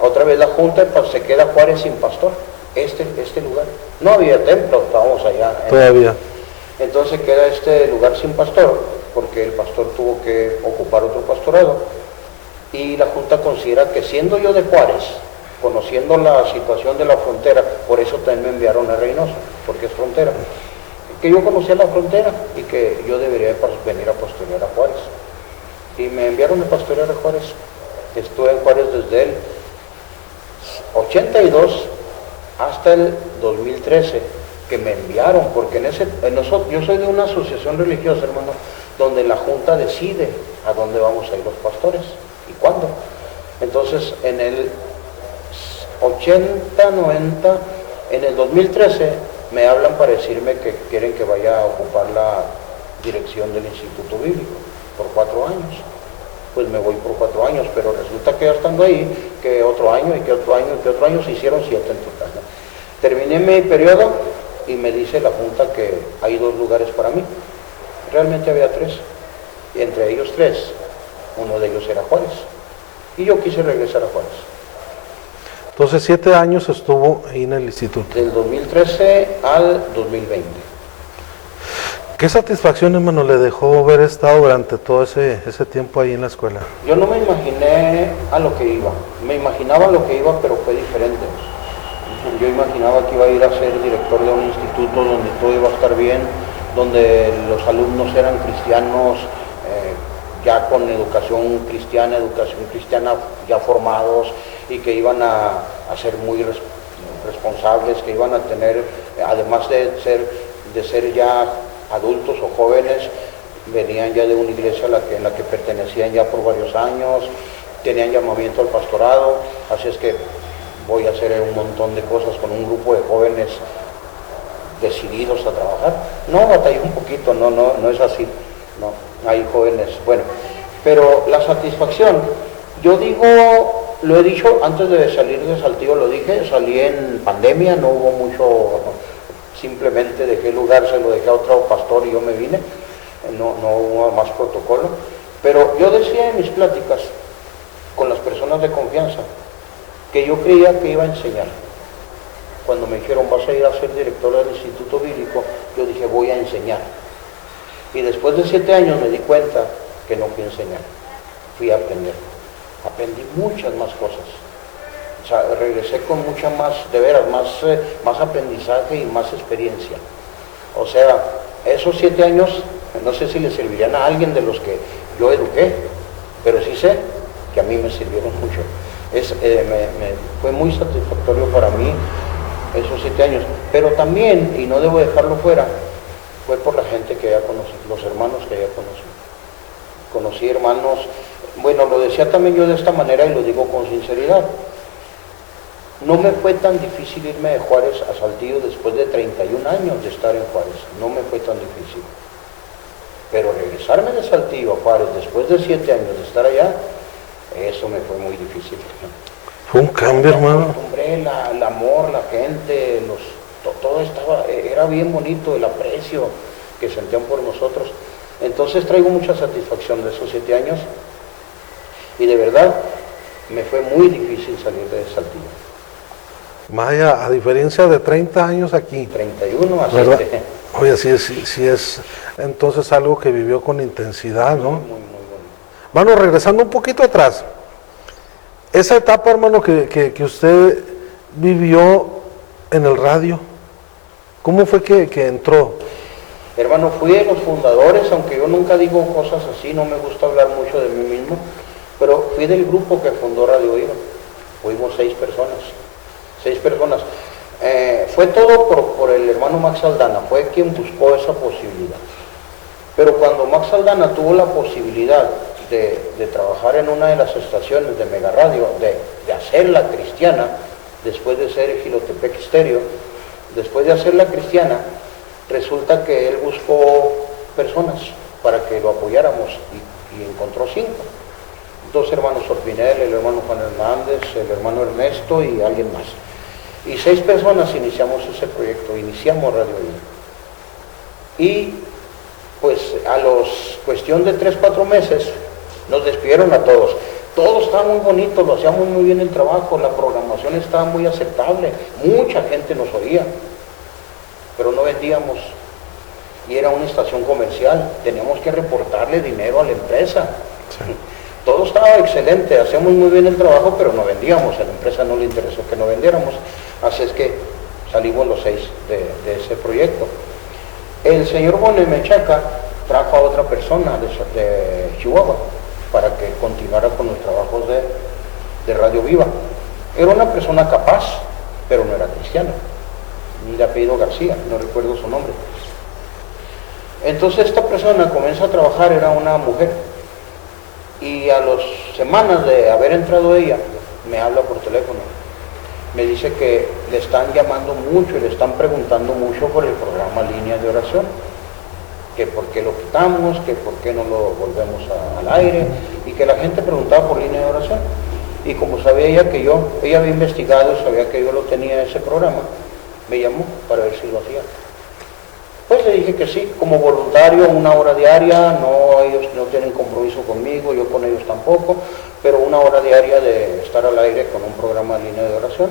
Otra vez la junta, pues se queda Juárez sin pastor, este lugar. No había templo, estábamos allá. Todavía. Entonces queda este lugar sin pastor, porque el pastor tuvo que ocupar otro pastorado. Y la junta considera que siendo yo de Juárez, conociendo la situación de la frontera, por eso también me enviaron a Reynosa, porque es frontera, que yo conocía la frontera y que yo debería venir a pastorear a Juárez. Y me enviaron a pastorear a Juárez. Estuve en Juárez desde el 82 hasta el 2013, que me enviaron, porque yo soy de una asociación religiosa, hermano, donde la junta decide a dónde vamos a ir los pastores y cuándo. Entonces, en el 80, 90, en el 2013, me hablan para decirme que quieren que vaya a ocupar la dirección del Instituto Bíblico por 4 años. Pues me voy por 4 años, pero resulta que ya estando ahí, que otro año, y que otro año, y que otro año, se hicieron 7 en total, ¿no? Terminé mi periodo y me dice la junta que hay 2 lugares para mí. Realmente había 3, y entre ellos 3, uno de ellos era Juárez, y yo quise regresar a Juárez. Entonces 7 años estuvo ahí en el instituto. Del 2013 al 2020. ¿Qué satisfacción, hermano, le dejó haber estado durante todo ese tiempo ahí en la escuela? Yo no me imaginé a lo que iba, me imaginaba lo que iba, pero fue diferente. Yo imaginaba que iba a ir a ser director de un instituto donde todo iba a estar bien, donde los alumnos eran cristianos, ya con educación cristiana ya formados, y que iban a ser muy responsables, que iban a tener, además de ser ya adultos o jóvenes, venían ya de una iglesia en la que pertenecían ya por varios años, tenían llamamiento al pastorado, así es que voy a hacer un montón de cosas con un grupo de jóvenes decididos a trabajar. No, batallé un poquito, no es así, no, hay jóvenes, bueno, pero la satisfacción, yo digo, lo he dicho antes de salir de Saltillo, lo dije, salí en pandemia, no hubo mucho, simplemente dejé el lugar, se lo dejé a otro pastor y yo me vine, no hubo más protocolo, pero yo decía en mis pláticas con las personas de confianza que yo creía que iba a enseñar. Cuando me dijeron, vas a ir a ser director del Instituto Bíblico, yo dije, voy a enseñar. Y después de 7 años me di cuenta que no fui a enseñar, fui a aprender. Aprendí muchas más cosas. O sea, regresé con mucha más, de veras, más aprendizaje y más experiencia. O sea, esos 7 años, no sé si le servirían a alguien de los que yo eduqué, pero sí sé que a mí me sirvieron mucho. Fue muy satisfactorio para mí esos 7 años, pero también, y no debo dejarlo fuera, fue por la gente que ya conocí, los hermanos que ya conocí. Conocí hermanos, bueno, lo decía también yo de esta manera y lo digo con sinceridad. No me fue tan difícil irme de Juárez a Saltillo después de 31 años de estar en Juárez, no me fue tan difícil. Pero regresarme de Saltillo a Juárez después de 7 años de estar allá, eso me fue muy difícil. Fue un cambio, hermano. El amor, la gente, todo era bien bonito, el aprecio que sentían por nosotros. Entonces traigo mucha satisfacción de esos 7 años y de verdad me fue muy difícil salir de Saltillo. Vaya, a diferencia de 30 años aquí. 31 a 7. Oye, sí es entonces algo que vivió con intensidad, ¿no? Muy bueno. Bueno, regresando un poquito atrás, esa etapa, hermano, que usted vivió en el radio, ¿cómo fue que entró? Hermano, fui de los fundadores, aunque yo nunca digo cosas así, no me gusta hablar mucho de mí mismo, pero fui del grupo que fundó Radio Iba. Fuimos 6 personas. Fue todo por el hermano Max Aldana, fue quien buscó esa posibilidad. Pero cuando Max Aldana tuvo la posibilidad de trabajar en una de las estaciones de Mega Radio, de hacerla cristiana, después de ser Gilotepec Estéreo, después de hacerla cristiana, resulta que él buscó personas para que lo apoyáramos y encontró 5. 2 hermanos Orpinel, el hermano Juan Hernández, el hermano Ernesto y alguien más. Y 6 personas iniciamos ese proyecto, iniciamos Radio Iba. Y pues cuestión de 3-4 meses, nos despidieron a todos. Todo estaba muy bonito, lo hacíamos muy bien el trabajo, la programación estaba muy aceptable, mucha gente nos oía, pero no vendíamos. Y era una estación comercial, teníamos que reportarle dinero a la empresa. Sí. Todo estaba excelente, hacíamos muy bien el trabajo, pero no vendíamos, a la empresa no le interesó que no vendiéramos, así es que salimos los 6 de ese proyecto. El señor Bonet Menchaca trajo a otra persona de Chihuahua para que continuara con los trabajos de Radio Viva. Era una persona capaz, pero no era cristiana, de apellido García, no recuerdo su nombre. Entonces esta persona comienza a trabajar, era una mujer, y a las semanas de haber entrado ella, me habla por teléfono, me dice que le están llamando mucho y le están preguntando mucho por el programa Línea de Oración, que por qué lo quitamos, que por qué no lo volvemos al aire, y que la gente preguntaba por Línea de Oración. Y como sabía ella que ella había investigado, sabía que yo lo tenía ese programa, me llamó para ver si lo hacía. Pues le dije que sí, como voluntario, 1 hora diaria, no, ellos no tienen compromiso conmigo, yo con ellos tampoco, pero 1 hora diaria de estar al aire con un programa de Línea de Oración.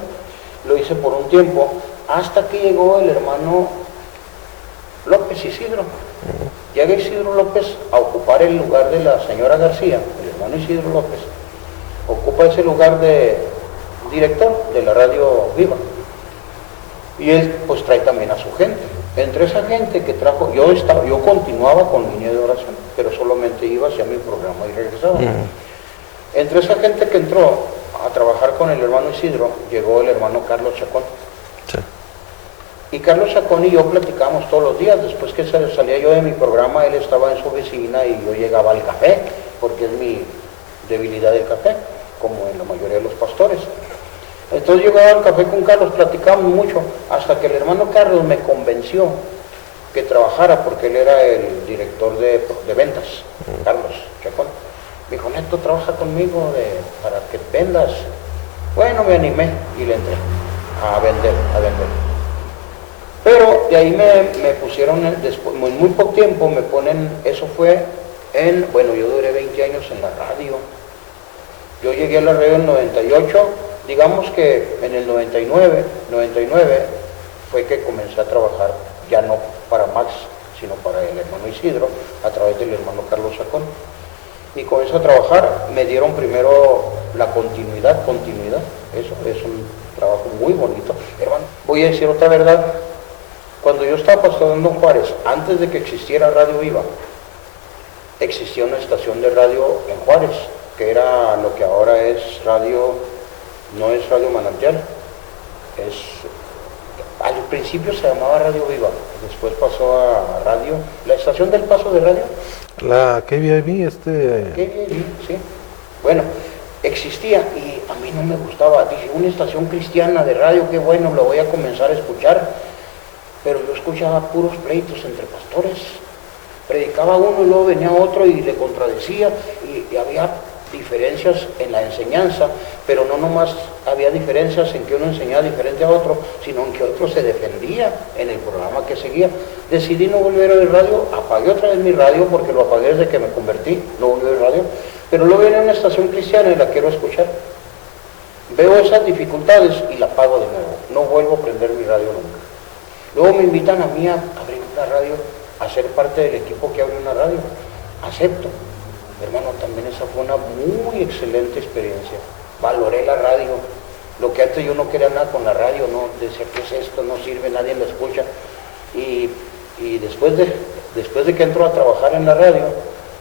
Lo hice por un tiempo, hasta que llegó el hermano López Isidro. Llega Isidro López a ocupar el lugar de la señora García, el hermano Isidro López, ocupa ese lugar de director de la Radio Viva. Y él pues trae también a su gente. Entre esa gente que trajo, yo continuaba con Línea de Oración, pero solamente iba hacia mi programa y regresaba. Entre esa gente que entró a trabajar con el hermano Isidro, llegó el hermano Carlos Chacón. Sí. Y Carlos Chacón y yo platicábamos todos los días. Después que salía yo de mi programa, él estaba en su oficina y yo llegaba al café, porque es mi debilidad el café, como en la mayoría de los pastores. Entonces llegaba al café con Carlos, platicábamos mucho, hasta que el hermano Carlos me convenció que trabajara, porque él era el director de ventas, Carlos Chacón. Me dijo, Neto, trabaja conmigo para que vendas. Bueno, me animé y le entré a vender. Pero de ahí me pusieron, después, en muy poco tiempo me ponen, eso fue bueno, yo duré 20 años en la radio. Yo llegué a la radio en el 98, digamos que en el 99 fue que comencé a trabajar, ya no para Max, sino para el hermano Isidro, a través del hermano Carlos Chacón. Y comencé a trabajar, me dieron primero la continuidad, eso es un trabajo muy bonito. Hermano, voy a decir otra verdad, cuando yo estaba pastorando en Juárez, antes de que existiera Radio Viva, existía una estación de radio en Juárez, que era lo que ahora es radio, no es Radio Manantial, al principio se llamaba Radio Viva, después pasó a radio, la estación del Paso de Radio. La KBIB, KBIB, sí. Bueno, existía y a mí no me gustaba, dije, una estación cristiana de radio, qué bueno, lo voy a comenzar a escuchar, pero yo escuchaba puros pleitos entre pastores, predicaba uno y luego venía otro y le contradecía, y había diferencias en la enseñanza, pero no nomás había diferencias en que uno enseñaba diferente a otro, sino en que otro se defendía en el programa que seguía. Decidí no volver a oír radio, apagué otra vez mi radio, porque lo apagué desde que me convertí, no volví a oír radio, pero luego viene una estación cristiana y la quiero escuchar. Veo esas dificultades y la apago de nuevo, no vuelvo a prender mi radio nunca. Luego me invitan a mí a abrir una radio, a ser parte del equipo que abre una radio. Acepto. Hermano, también esa fue una muy excelente experiencia. Valoré la radio. Lo que antes yo no quería nada con la radio, no decía, ¿qué es esto? No sirve, nadie me escucha. Y después de que entro a trabajar en la radio,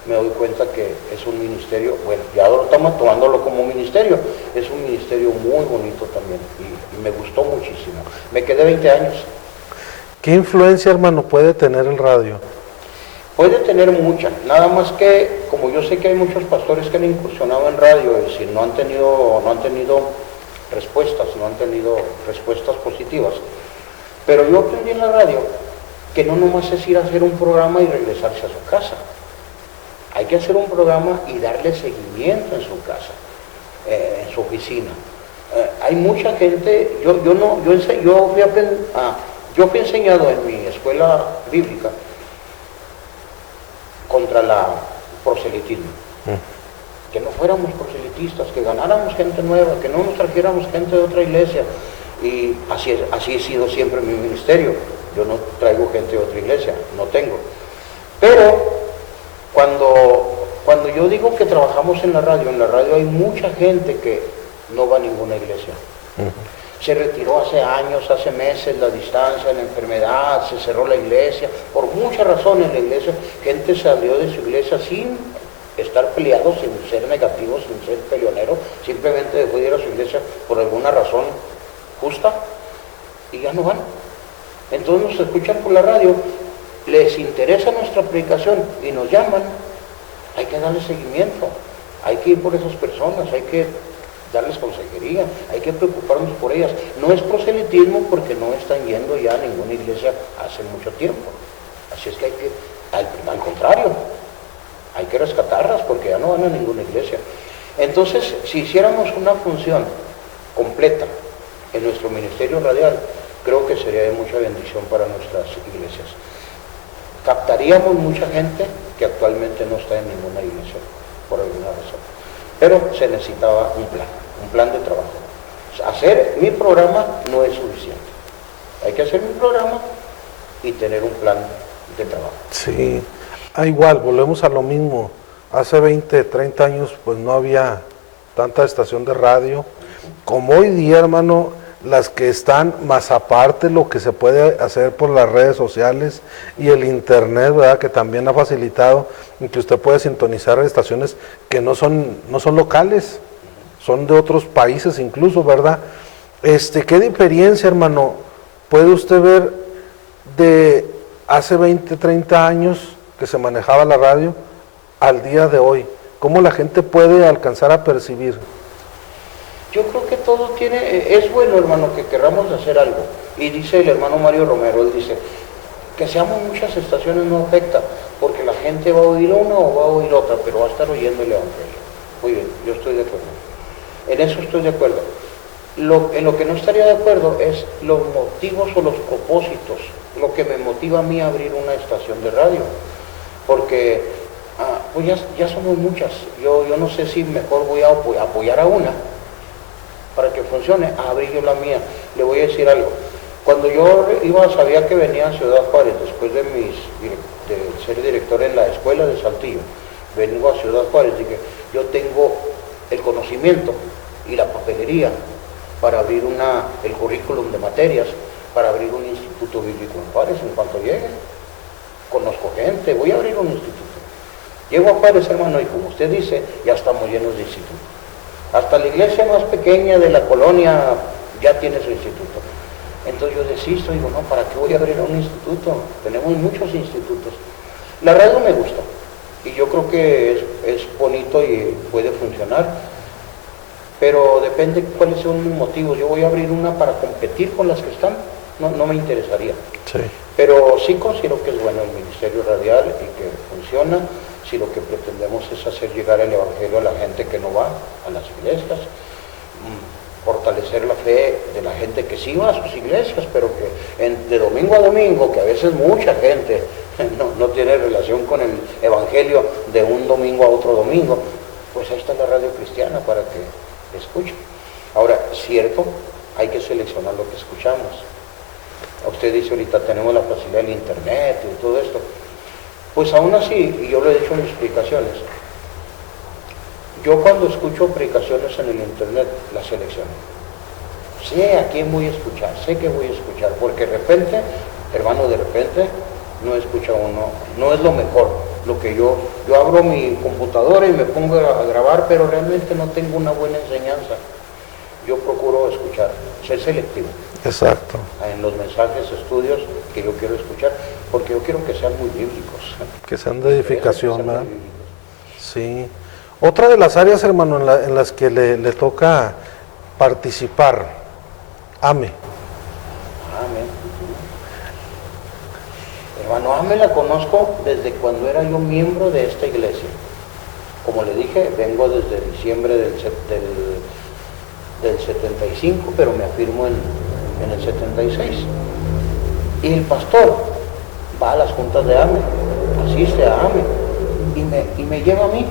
me doy cuenta que es un ministerio, bueno, ya ahora estamos tomándolo como ministerio, es un ministerio muy bonito también y me gustó muchísimo. Me quedé 20 años. ¿Qué influencia, hermano, puede tener el radio? Puede tener mucha, nada más que, como yo sé que hay muchos pastores que han incursionado en radio, es decir, no han tenido respuestas positivas, pero yo aprendí en la radio que no nomás es ir a hacer un programa y regresarse a su casa, hay que hacer un programa y darle seguimiento en su casa, en su oficina. Hay mucha gente, yo fui enseñado en mi escuela bíblica contra la proselitismo. que no fuéramos proselitistas, que ganáramos gente nueva, que no nos trajéramos gente de otra iglesia. Y así ha sido siempre mi ministerio. Yo no traigo gente de otra iglesia, no tengo. Pero cuando yo digo que trabajamos en la radio hay mucha gente que no va a ninguna iglesia. Se retiró hace años, hace meses, la distancia, la enfermedad, se cerró la iglesia, por muchas razones la iglesia, gente salió de su iglesia sin estar peleado, sin ser negativo, sin ser peleonero, simplemente dejó de ir a su iglesia por alguna razón justa y ya no van. Entonces nos escuchan por la radio, les interesa nuestra predicación y nos llaman, hay que darle seguimiento, hay que ir por esas personas, hay que darles consejería, hay que preocuparnos por ellas. No es proselitismo porque no están yendo ya a ninguna iglesia hace mucho tiempo. Así es que hay que, al contrario, hay que rescatarlas porque ya no van a ninguna iglesia. Entonces, si hiciéramos una función completa en nuestro ministerio radial, creo que sería de mucha bendición para nuestras iglesias. Captaríamos mucha gente que actualmente no está en ninguna iglesia, por alguna razón. Pero se necesitaba un plan de trabajo. Hacer mi programa no es suficiente. Hay que hacer mi programa y tener un plan de trabajo. Sí, igual, volvemos a lo mismo. Hace 20, 30 años pues no había tanta estación de radio. Como hoy día, hermano, las que están, más aparte lo que se puede hacer por las redes sociales y el internet, ¿verdad?, que también ha facilitado y que usted puede sintonizar estaciones que no son locales, son de otros países incluso, ¿verdad? ¿Qué diferencia, hermano, puede usted ver de hace 20, 30 años que se manejaba la radio al día de hoy? ¿Cómo la gente puede alcanzar a percibir? Yo creo que todo es bueno, hermano, que querramos hacer algo. Y dice el hermano Mario Romero, él dice, que seamos muchas estaciones no afecta, porque la gente va a oír una o va a oír otra, pero va a estar oyendo el Evangelio. Muy bien, yo estoy de acuerdo. En eso estoy de acuerdo. En lo que no estaría de acuerdo es los motivos o los propósitos, lo que me motiva a mí a abrir una estación de radio. Porque pues ya somos muchas. Yo no sé si mejor voy a apoyar a una para que funcione, abrir yo la mía. Le voy a decir algo. Cuando yo sabía que venía a Ciudad Juárez, después de ser director en la escuela de Saltillo, vengo a Ciudad Juárez, dije, yo tengo el conocimiento y la papelería para abrir el currículum de materias, para abrir un instituto bíblico en Juárez en cuanto llegue. Conozco gente, voy a abrir un instituto. Llego a Juárez, hermano, y como usted dice, ya estamos llenos de institutos. Hasta la iglesia más pequeña de la colonia ya tiene su instituto. Entonces yo desisto, digo, no, ¿para qué voy a abrir un instituto? Tenemos muchos institutos. La radio me gusta y yo creo que es bonito y puede funcionar, pero depende cuáles son mis motivos. Yo voy a abrir una para competir con las que están, no me interesaría. Sí. Pero sí considero que es bueno el ministerio radial y que funciona. Si lo que pretendemos es hacer llegar el Evangelio a la gente que no va a las iglesias, fortalecer la fe de la gente que sí va a sus iglesias, pero que de domingo a domingo, que a veces mucha gente no tiene relación con el Evangelio de un domingo a otro domingo, pues ahí está la radio cristiana para que escuchen. Ahora, cierto, hay que seleccionar lo que escuchamos. Usted dice ahorita tenemos la facilidad del internet y todo esto. Pues aún así, y yo lo he dicho en mis predicaciones, yo cuando escucho predicaciones en el internet, las selecciono. Sé a quién voy a escuchar, sé que voy a escuchar, porque de repente, hermano, no escucha uno, no es lo mejor. Lo que yo abro mi computadora y me pongo a grabar, pero realmente no tengo una buena enseñanza. Yo procuro escuchar, ser selectivo. Exacto. En los mensajes, estudios que yo quiero escuchar, porque yo quiero que sean muy bíblicos. Que sean de edificación, ¿verdad? Sí. Otra de las áreas, hermano, en las que le toca participar, AME. Amén. Hermano, AME la conozco desde cuando era yo miembro de esta iglesia. Como le dije, vengo desde diciembre del 75, pero me afirmo en el 76. Y el pastor va a las juntas de AME, asiste a AME y me lleva a mí.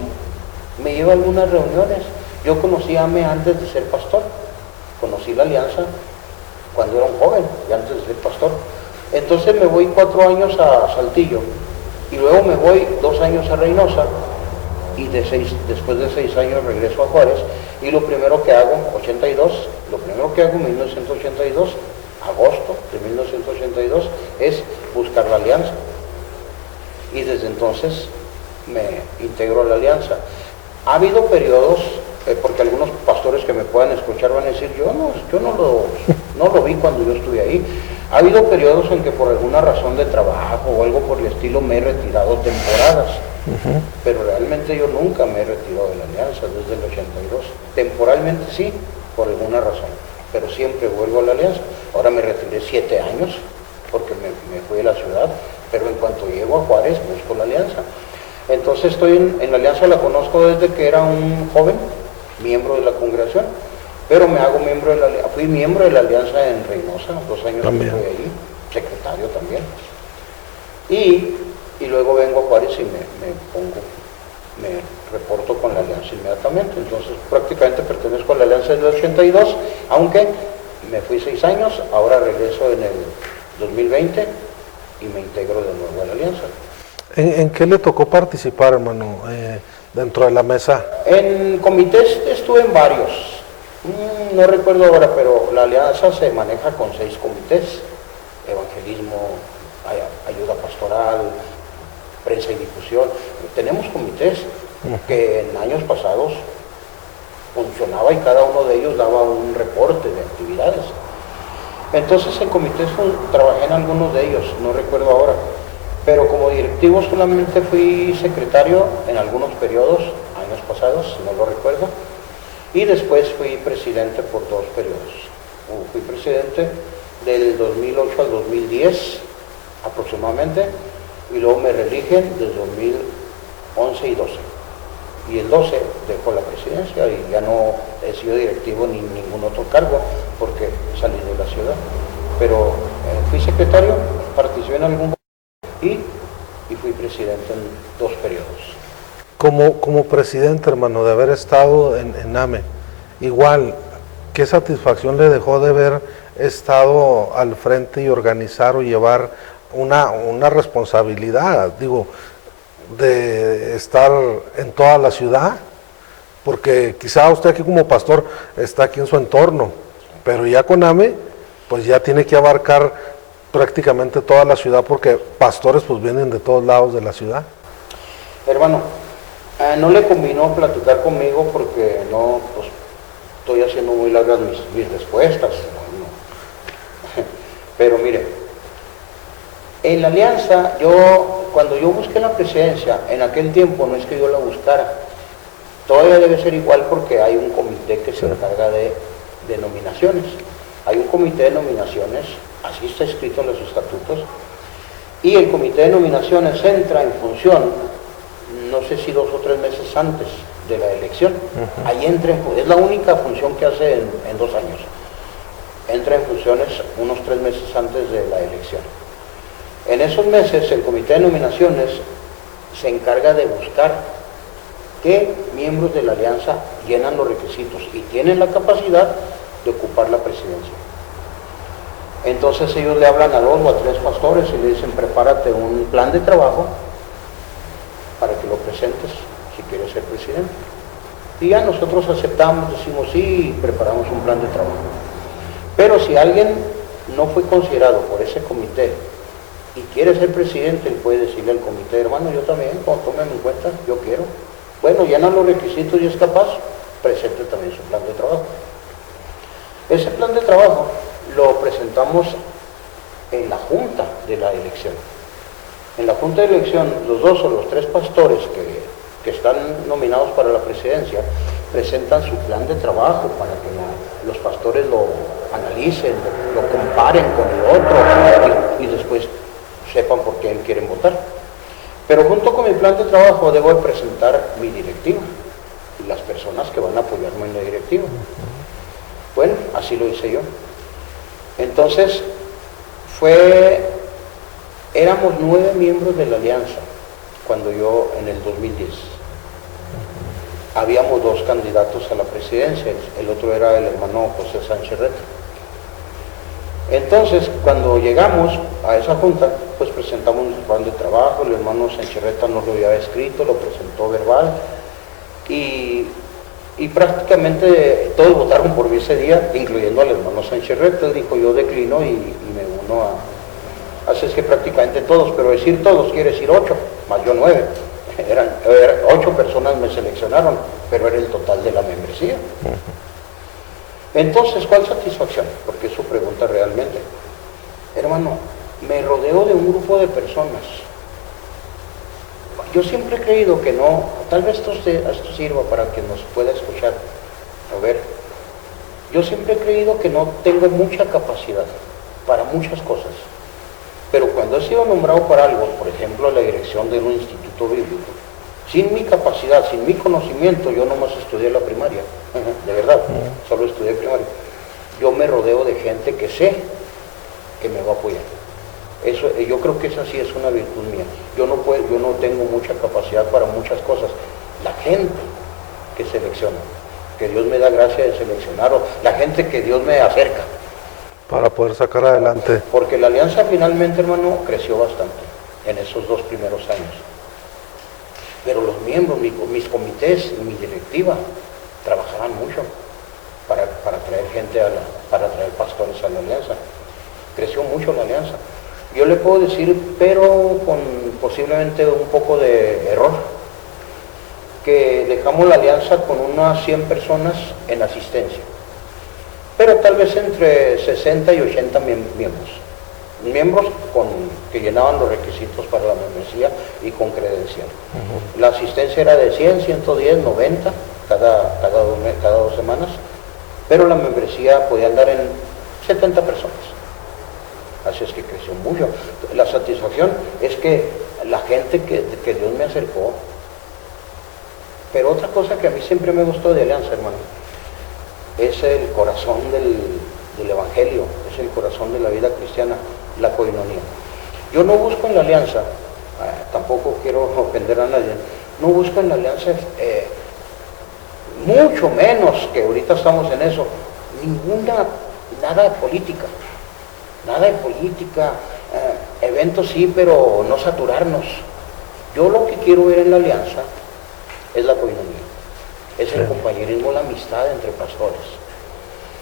me lleva a algunas reuniones. Yo conocí a AME antes de ser pastor, conocí la alianza cuando era un joven y antes de ser pastor. Entonces me voy 4 años a Saltillo y luego me voy 2 años a Reynosa y después de 6 años regreso a Juárez y lo primero que hago, 82, lo primero que hago en 1982, agosto de 1982, es buscar la alianza. Y desde entonces me integro a la alianza. Ha habido periodos, porque algunos pastores que me puedan escuchar van a decir, yo no lo vi cuando yo estuve ahí. Ha habido periodos en que por alguna razón de trabajo o algo por el estilo me he retirado temporadas, pero realmente yo nunca me he retirado de la alianza desde el 82. Temporalmente sí, por alguna razón, pero siempre vuelvo a la alianza. Ahora me retiré 7 años porque me fui de la ciudad, pero en cuanto llego a Juárez busco la alianza. Entonces estoy en la alianza, la conozco desde que era un joven, miembro de la congregación, pero me hago miembro de la alianza, fui miembro de la alianza en Reynosa, 2 años También. que estuve ahí, secretario también. Y luego vengo a Juárez y me reporto con la alianza inmediatamente. Entonces prácticamente pertenezco a la alianza del 82, aunque me fui 6 años, ahora regreso en el 2020 y me integro de nuevo a la alianza. ¿En qué le tocó participar, hermano, dentro de la mesa? En comités estuve en varios, no recuerdo ahora, pero la alianza se maneja con 6 comités: evangelismo, ayuda pastoral, prensa y difusión. Tenemos comités que en años pasados funcionaba y cada uno de ellos daba un reporte de actividades. Entonces en comités trabajé en algunos de ellos, no recuerdo ahora, pero como directivo solamente fui secretario en algunos periodos, años pasados, no lo recuerdo, y después fui presidente por 2 periodos. Fui presidente del 2008 al 2010 aproximadamente, y luego me reeligen desde 2011 y 12. Y el 12 dejó la presidencia y ya no he sido directivo ni ningún otro cargo porque salí de la ciudad. Pero fui secretario, participé en algún y fui presidente en 2 periodos. Como presidente, hermano, de haber estado en AME, igual, ¿qué satisfacción le dejó de haber estado al frente y organizar o llevar una responsabilidad, digo, de estar en toda la ciudad? Porque quizá usted aquí como pastor está aquí en su entorno, pero ya con AME, pues ya tiene que abarcar prácticamente toda la ciudad, porque pastores pues vienen de todos lados de la ciudad. Hermano, no le convino platicar conmigo porque no, pues estoy haciendo muy largas mis respuestas. No. Pero mire, en la alianza, cuando yo busqué la presidencia, en aquel tiempo no es que yo la buscara, todavía debe ser igual porque hay un comité que se encarga de nominaciones. Hay un comité de nominaciones, así está escrito en los estatutos, y el comité de nominaciones entra en función, no sé si 2 o 3 meses antes de la elección. Ahí entra, es la única función que hace en 2 años. Entra en funciones unos 3 meses antes de la elección. En esos meses el comité de nominaciones se encarga de buscar qué miembros de la alianza llenan los requisitos y tienen la capacidad de ocupar la presidencia. Entonces ellos le hablan a 2 o a 3 pastores y le dicen: prepárate un plan de trabajo para que lo presentes si quieres ser presidente. Y ya nosotros aceptamos, decimos sí, y preparamos un plan de trabajo. Pero si alguien no fue considerado por ese comité y quiere ser presidente, él puede decirle al comité: hermano, yo también, tómeme en cuenta, yo quiero. Bueno, llena los requisitos y es capaz, presente también su plan de trabajo. Ese plan de trabajo lo presentamos en la junta de la elección. En la junta de elección, los 2 o los 3 pastores que están nominados para la presidencia presentan su plan de trabajo para que los pastores lo analicen, lo comparen con el otro y después sepan por quién quieren votar. Pero junto con mi plan de trabajo debo de presentar mi directiva y las personas que van a apoyarme en la directiva. Bueno, así lo hice yo. Entonces, éramos 9 miembros de la alianza cuando yo, en el 2010. habíamos dos candidatos a la presidencia, el otro era el hermano José Sánchez Reta. Entonces, cuando llegamos a esa junta, pues presentamos nuestro plan de trabajo, el hermano Sánchez Reta nos lo había escrito, lo presentó verbal, y prácticamente todos votaron por mí ese día, incluyendo al hermano Sánchez Reta. Él dijo, yo declino y me uno a... Así es que prácticamente todos, pero decir todos quiere decir 8, más yo 9. Eran 8 personas me seleccionaron, pero era el total de la membresía. Entonces, ¿cuál satisfacción? Porque es su pregunta realmente. Hermano, me rodeo de un grupo de personas. Yo siempre he creído que no, tal vez esto sirva para que nos pueda escuchar. A ver, yo siempre he creído que no tengo mucha capacidad para muchas cosas. Pero cuando he sido nombrado para algo, por ejemplo, la dirección de un instituto bíblico, sin mi capacidad, sin mi conocimiento, yo nomás estudié la primaria, de verdad, solo estudié primaria. Yo me rodeo de gente que sé que me va a apoyar. Eso, yo creo que esa sí es una virtud mía. Yo no tengo mucha capacidad para muchas cosas. La gente que selecciona, que Dios me da gracia de seleccionar, o la gente que Dios me acerca. Para poder sacar adelante. Porque la alianza finalmente, hermano, creció bastante en esos 2 primeros años. Pero los miembros, mis comités y mi directiva trabajaban mucho para traer gente, para traer pastores a la alianza. Creció mucho la alianza. Yo le puedo decir, pero con posiblemente un poco de error, que dejamos la alianza con unas 100 personas en asistencia. Pero tal vez entre 60 y 80 miembros. Miembros que llenaban los requisitos para la membresía y con credencial. La asistencia era de 100, 110, 90 cada 2 semanas, pero la membresía podía andar en 70 personas. Así es que creció mucho. La satisfacción es que la gente que Dios me acercó. Pero otra cosa que a mí siempre me gustó de Alianza, hermano, es el corazón del Evangelio, es el corazón de la vida cristiana, la coinonía. Yo no busco en la alianza, tampoco quiero ofender a nadie, no busco en la alianza, mucho menos que ahorita estamos en eso, nada de política, eventos sí, pero no saturarnos. Yo lo que quiero ver en la alianza es la coinonía. Es el compañerismo, la amistad entre pastores.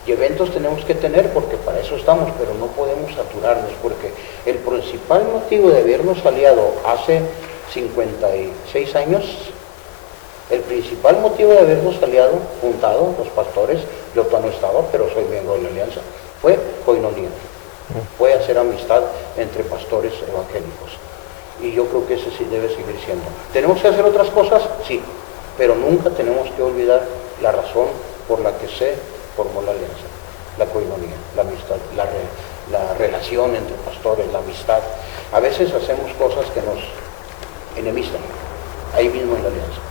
Y eventos tenemos que tener porque para eso estamos, pero no podemos saturarnos, porque el principal motivo de habernos aliado hace 56 años, el principal motivo de habernos aliado, juntado, los pastores, yo no estaba, pero soy miembro de la alianza, fue coinonía. Fue hacer amistad entre pastores evangélicos. Y yo creo que ese sí debe seguir siendo. ¿Tenemos que hacer otras cosas? Sí. Pero nunca tenemos que olvidar la razón por la que se formó la alianza, la coinonía, la amistad, la relación entre pastores, la amistad. A veces hacemos cosas que nos enemistan, ahí mismo en la alianza.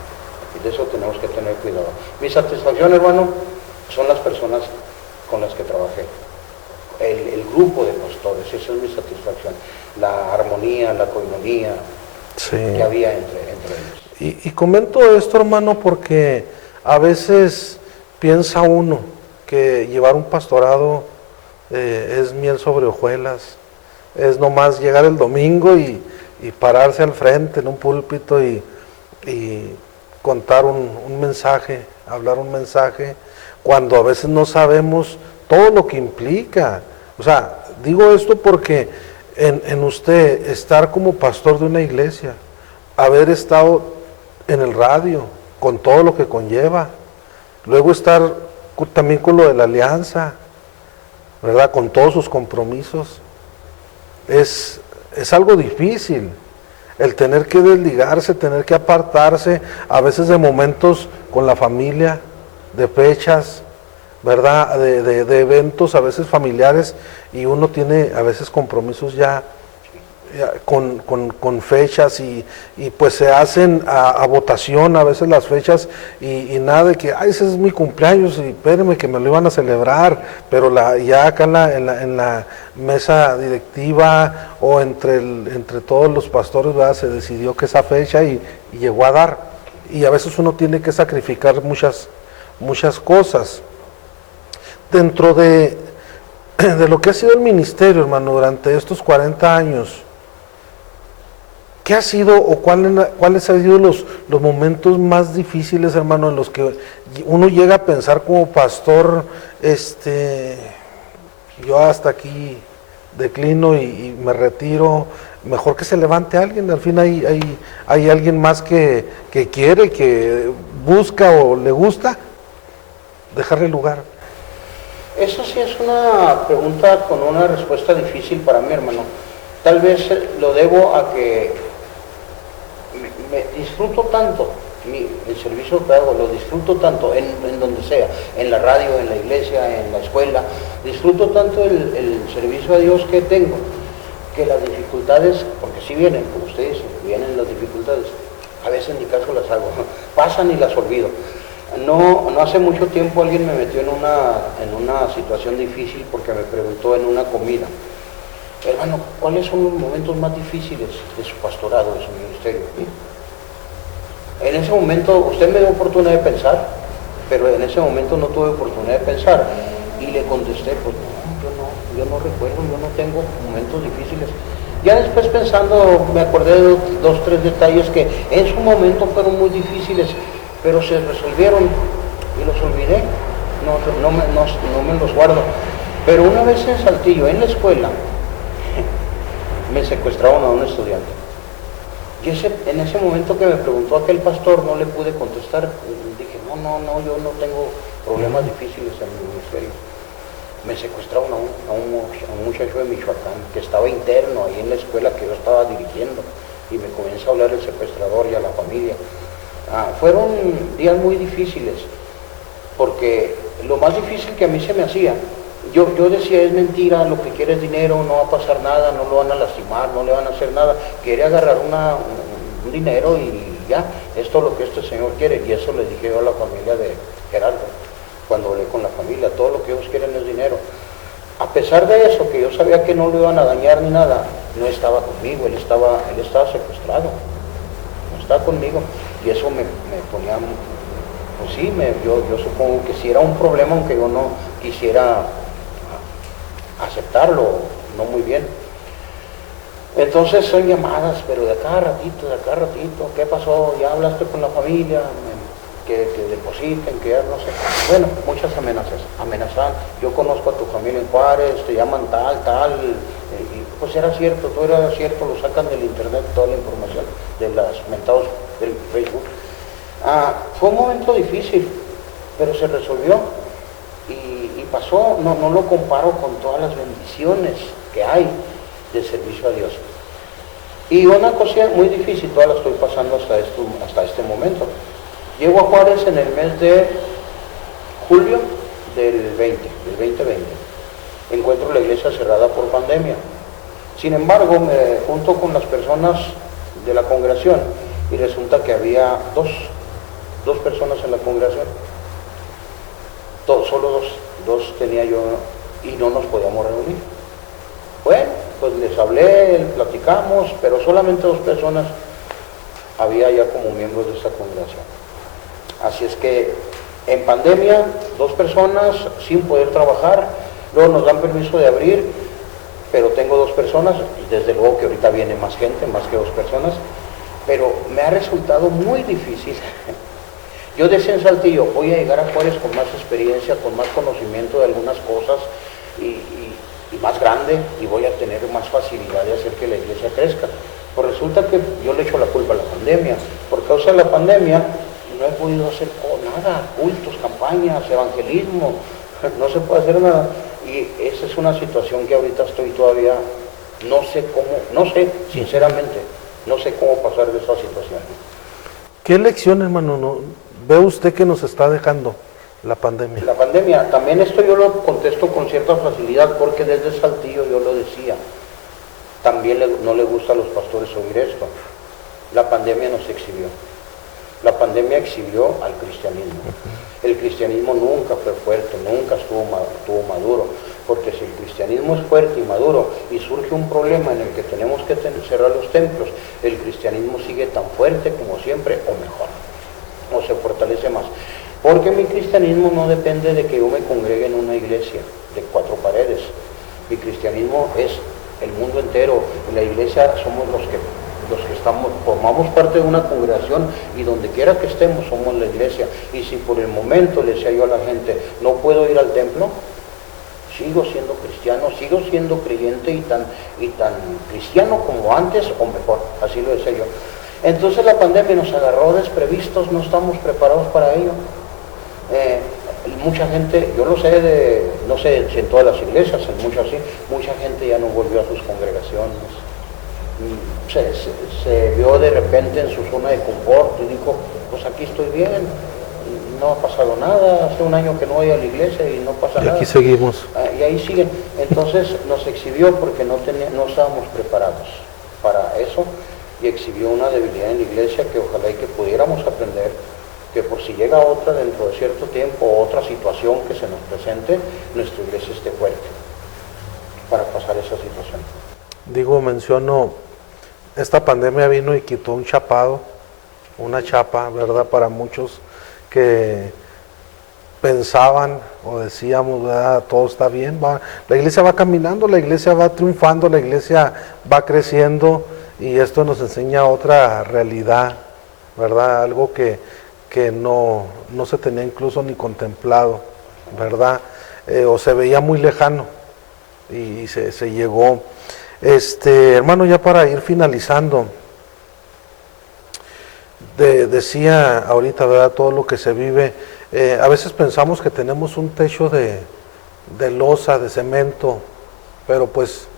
Y de eso tenemos que tener cuidado. Mi satisfacción, hermano, son las personas con las que trabajé. El grupo de pastores, esa es mi satisfacción. La armonía, la coinonía que había entre ellos. Y comento esto, hermano, porque a veces piensa uno que llevar un pastorado es miel sobre hojuelas, es nomás llegar el domingo y pararse al frente en un púlpito y contar un mensaje, hablar un mensaje, cuando a veces no sabemos todo lo que implica. O sea, digo esto porque en usted estar como pastor de una iglesia, haber estado en el radio, con todo lo que conlleva, luego estar también con lo de la alianza, ¿verdad? Con todos sus compromisos, es algo difícil, el tener que desligarse, tener que apartarse, a veces de momentos con la familia, de fechas, ¿verdad? De eventos, a veces familiares, y uno tiene a veces compromisos ya con fechas y pues se hacen a votación a veces las fechas y nada de que, ay, ese es mi cumpleaños y espérenme que me lo iban a celebrar, pero ya acá en la mesa directiva o entre todos los pastores, ¿verdad? Se decidió que esa fecha y llegó a dar. y a veces uno tiene que sacrificar muchas cosas. Dentro de lo que ha sido el ministerio, hermano, durante estos 40 años, ¿qué ha sido o cuáles han sido los momentos más difíciles, hermano, en los que uno llega a pensar como pastor, yo hasta aquí declino y me retiro, mejor que se levante alguien, al fin hay alguien más que quiere, que busca o le gusta, dejarle lugar? Eso sí es una pregunta con una respuesta difícil para mí, hermano. Tal vez lo debo a que me disfruto tanto el servicio que hago, lo disfruto tanto en donde sea, en la radio, en la iglesia, en la escuela, disfruto tanto el servicio a Dios que tengo, que las dificultades, porque sí vienen, como usted dice, vienen las dificultades, a veces ni caso las hago, pasan y las olvido. No hace mucho tiempo alguien me metió en una situación difícil porque me preguntó en una comida: hermano, ¿cuáles son los momentos más difíciles de su pastorado, de su ministerio? En ese momento, usted me dio oportunidad de pensar, pero en ese momento no tuve oportunidad de pensar. Y le contesté, pues yo no recuerdo, yo no tengo momentos difíciles. Ya después pensando, me acordé de dos, tres detalles que en su momento fueron muy difíciles, pero se resolvieron y los olvidé, no me los guardo. Pero una vez en Saltillo, en la escuela, me secuestraron a un estudiante. Y en ese momento que me preguntó aquel pastor, no le pude contestar. Dije, no, yo no tengo problemas difíciles en mi ministerio. Me secuestraron a un muchacho de Michoacán que estaba interno ahí en la escuela que yo estaba dirigiendo, y me comienza a hablar el secuestrador y a la familia. Fueron días muy difíciles, porque lo más difícil que a mí se me hacía, yo decía, es mentira, lo que quiere es dinero, no va a pasar nada, no lo van a lastimar, no le van a hacer nada, quiere agarrar un dinero y ya, esto es lo que este señor quiere. Y eso le dije yo a la familia de Gerardo, cuando hablé con la familia, todo lo que ellos quieren es dinero. A pesar de eso, que yo sabía que no lo iban a dañar ni nada, no estaba conmigo, él estaba secuestrado, no estaba conmigo, y eso me ponía, pues sí, yo supongo que sí era un problema, aunque yo no quisiera aceptarlo, no muy bien. Entonces son llamadas, pero de cada ratito, ¿qué pasó? ¿Ya hablaste con la familia? Que depositen, que ya no sé. Bueno, muchas amenazan, yo conozco a tu familia en Juárez, te llaman tal, y pues era cierto, todo era cierto, lo sacan del internet, toda la información de las mentados del Facebook. Fue un momento difícil, pero se resolvió y pasó. No lo comparo con todas las bendiciones que hay de servicio a Dios. Y una cosa muy difícil, toda la estoy pasando hasta este momento. Llego a Juárez en el mes de julio del 2020. Encuentro la iglesia cerrada por pandemia. Sin embargo, me junto con las personas de la congregación y resulta que había dos personas en la congregación. Solo dos tenía yo y no nos podíamos reunir. Bueno, pues les hablé, platicamos, pero solamente 2 personas había ya como miembros de esta congregación. Así es que en pandemia, 2 personas sin poder trabajar, luego nos dan permiso de abrir, pero tengo 2 personas, y desde luego que ahorita viene más gente, más que 2 personas, pero me ha resultado muy difícil. Yo decía en Saltillo, voy a llegar a Juárez con más experiencia, con más conocimiento de algunas cosas y más grande, y voy a tener más facilidad de hacer que la iglesia crezca. Pues resulta que yo le echo la culpa a la pandemia. Por causa de la pandemia no he podido hacer nada, cultos, campañas, evangelismo, no se puede hacer nada. Y esa es una situación que ahorita estoy todavía, sinceramente, no sé cómo pasar de esa situación. ¿Qué lección, hermano, ve usted que nos está dejando la pandemia? La pandemia, también esto yo lo contesto con cierta facilidad, porque desde Saltillo yo lo decía, también no le gusta a los pastores oír esto. La pandemia nos exhibió. La pandemia exhibió al cristianismo. El cristianismo nunca fue fuerte, nunca estuvo maduro, porque si el cristianismo es fuerte y maduro y surge un problema en el que tenemos que cerrar los templos, el cristianismo sigue tan fuerte como siempre o mejor. o se fortalece más. Porque mi cristianismo no depende de que yo me congregue en una iglesia de 4 paredes. Mi cristianismo es el mundo entero. En la iglesia somos los que estamos, formamos parte de una congregación, y donde quiera que estemos somos la iglesia. Y si por el momento le decía yo a la gente, no puedo ir al templo, sigo siendo cristiano, sigo siendo creyente y tan cristiano como antes o mejor, así lo decía yo. Entonces la pandemia nos agarró desprevistos, no estamos preparados para ello. Mucha gente, yo lo sé, no sé si en todas las iglesias, en muchas sí, mucha gente ya no volvió a sus congregaciones. Se vio de repente en su zona de confort y dijo, pues aquí estoy bien, no ha pasado nada, hace un año que no voy a la iglesia y no pasa nada. Y aquí seguimos. Y ahí siguen. Entonces nos exhibió porque no estábamos preparados para eso, y exhibió una debilidad en la iglesia que ojalá y que pudiéramos aprender, que por si llega otra dentro de cierto tiempo, otra situación que se nos presente, nuestra iglesia esté fuerte para pasar esa situación. Menciono, esta pandemia vino y quitó un chapado, una chapa, ¿verdad? Para muchos que pensaban o decíamos, ¿verdad? Todo está bien, la iglesia va caminando, la iglesia va triunfando, la iglesia va creciendo, y esto nos enseña otra realidad, ¿verdad? Algo que no se tenía incluso ni contemplado, ¿verdad? O se veía muy lejano y se llegó. Hermano, ya para ir finalizando, decía ahorita, ¿verdad? Todo lo que se vive, a veces pensamos que tenemos un techo de losa, de cemento, pero pues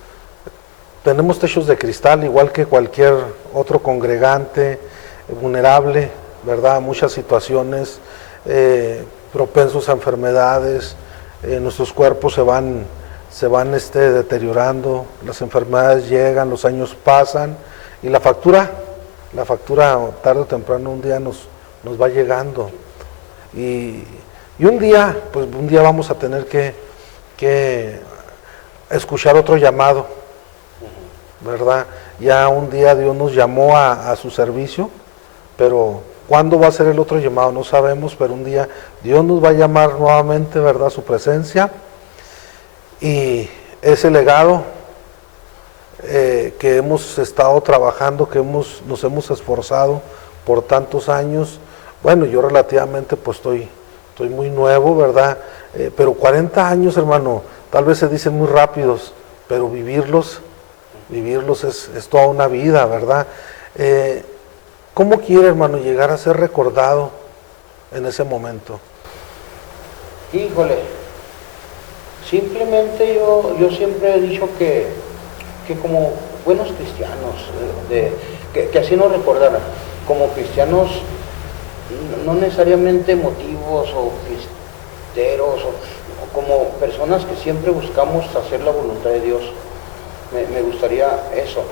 tenemos techos de cristal, igual que cualquier otro congregante vulnerable, ¿verdad? Muchas situaciones, propensos a enfermedades, nuestros cuerpos se van deteriorando, las enfermedades llegan, los años pasan, y la factura tarde o temprano un día nos va llegando, y un día vamos a tener que escuchar otro llamado, ¿verdad? Ya un día Dios nos llamó a su servicio, pero ¿cuándo va a ser el otro llamado? No sabemos, pero un día Dios nos va a llamar nuevamente, ¿verdad? A su presencia, y ese legado que hemos estado trabajando, que nos hemos esforzado por tantos años. Bueno, yo relativamente pues estoy muy nuevo, ¿verdad? Pero 40 años, hermano, tal vez se dicen muy rápidos, pero vivirlos es toda una vida, ¿verdad? ¿Cómo quiere, hermano, llegar a ser recordado en ese momento? Híjole, simplemente yo siempre he dicho que como buenos cristianos, que así nos recordaran, como cristianos no necesariamente emotivos o cristeros, o como personas que siempre buscamos hacer la voluntad de Dios. Me gustaría eso.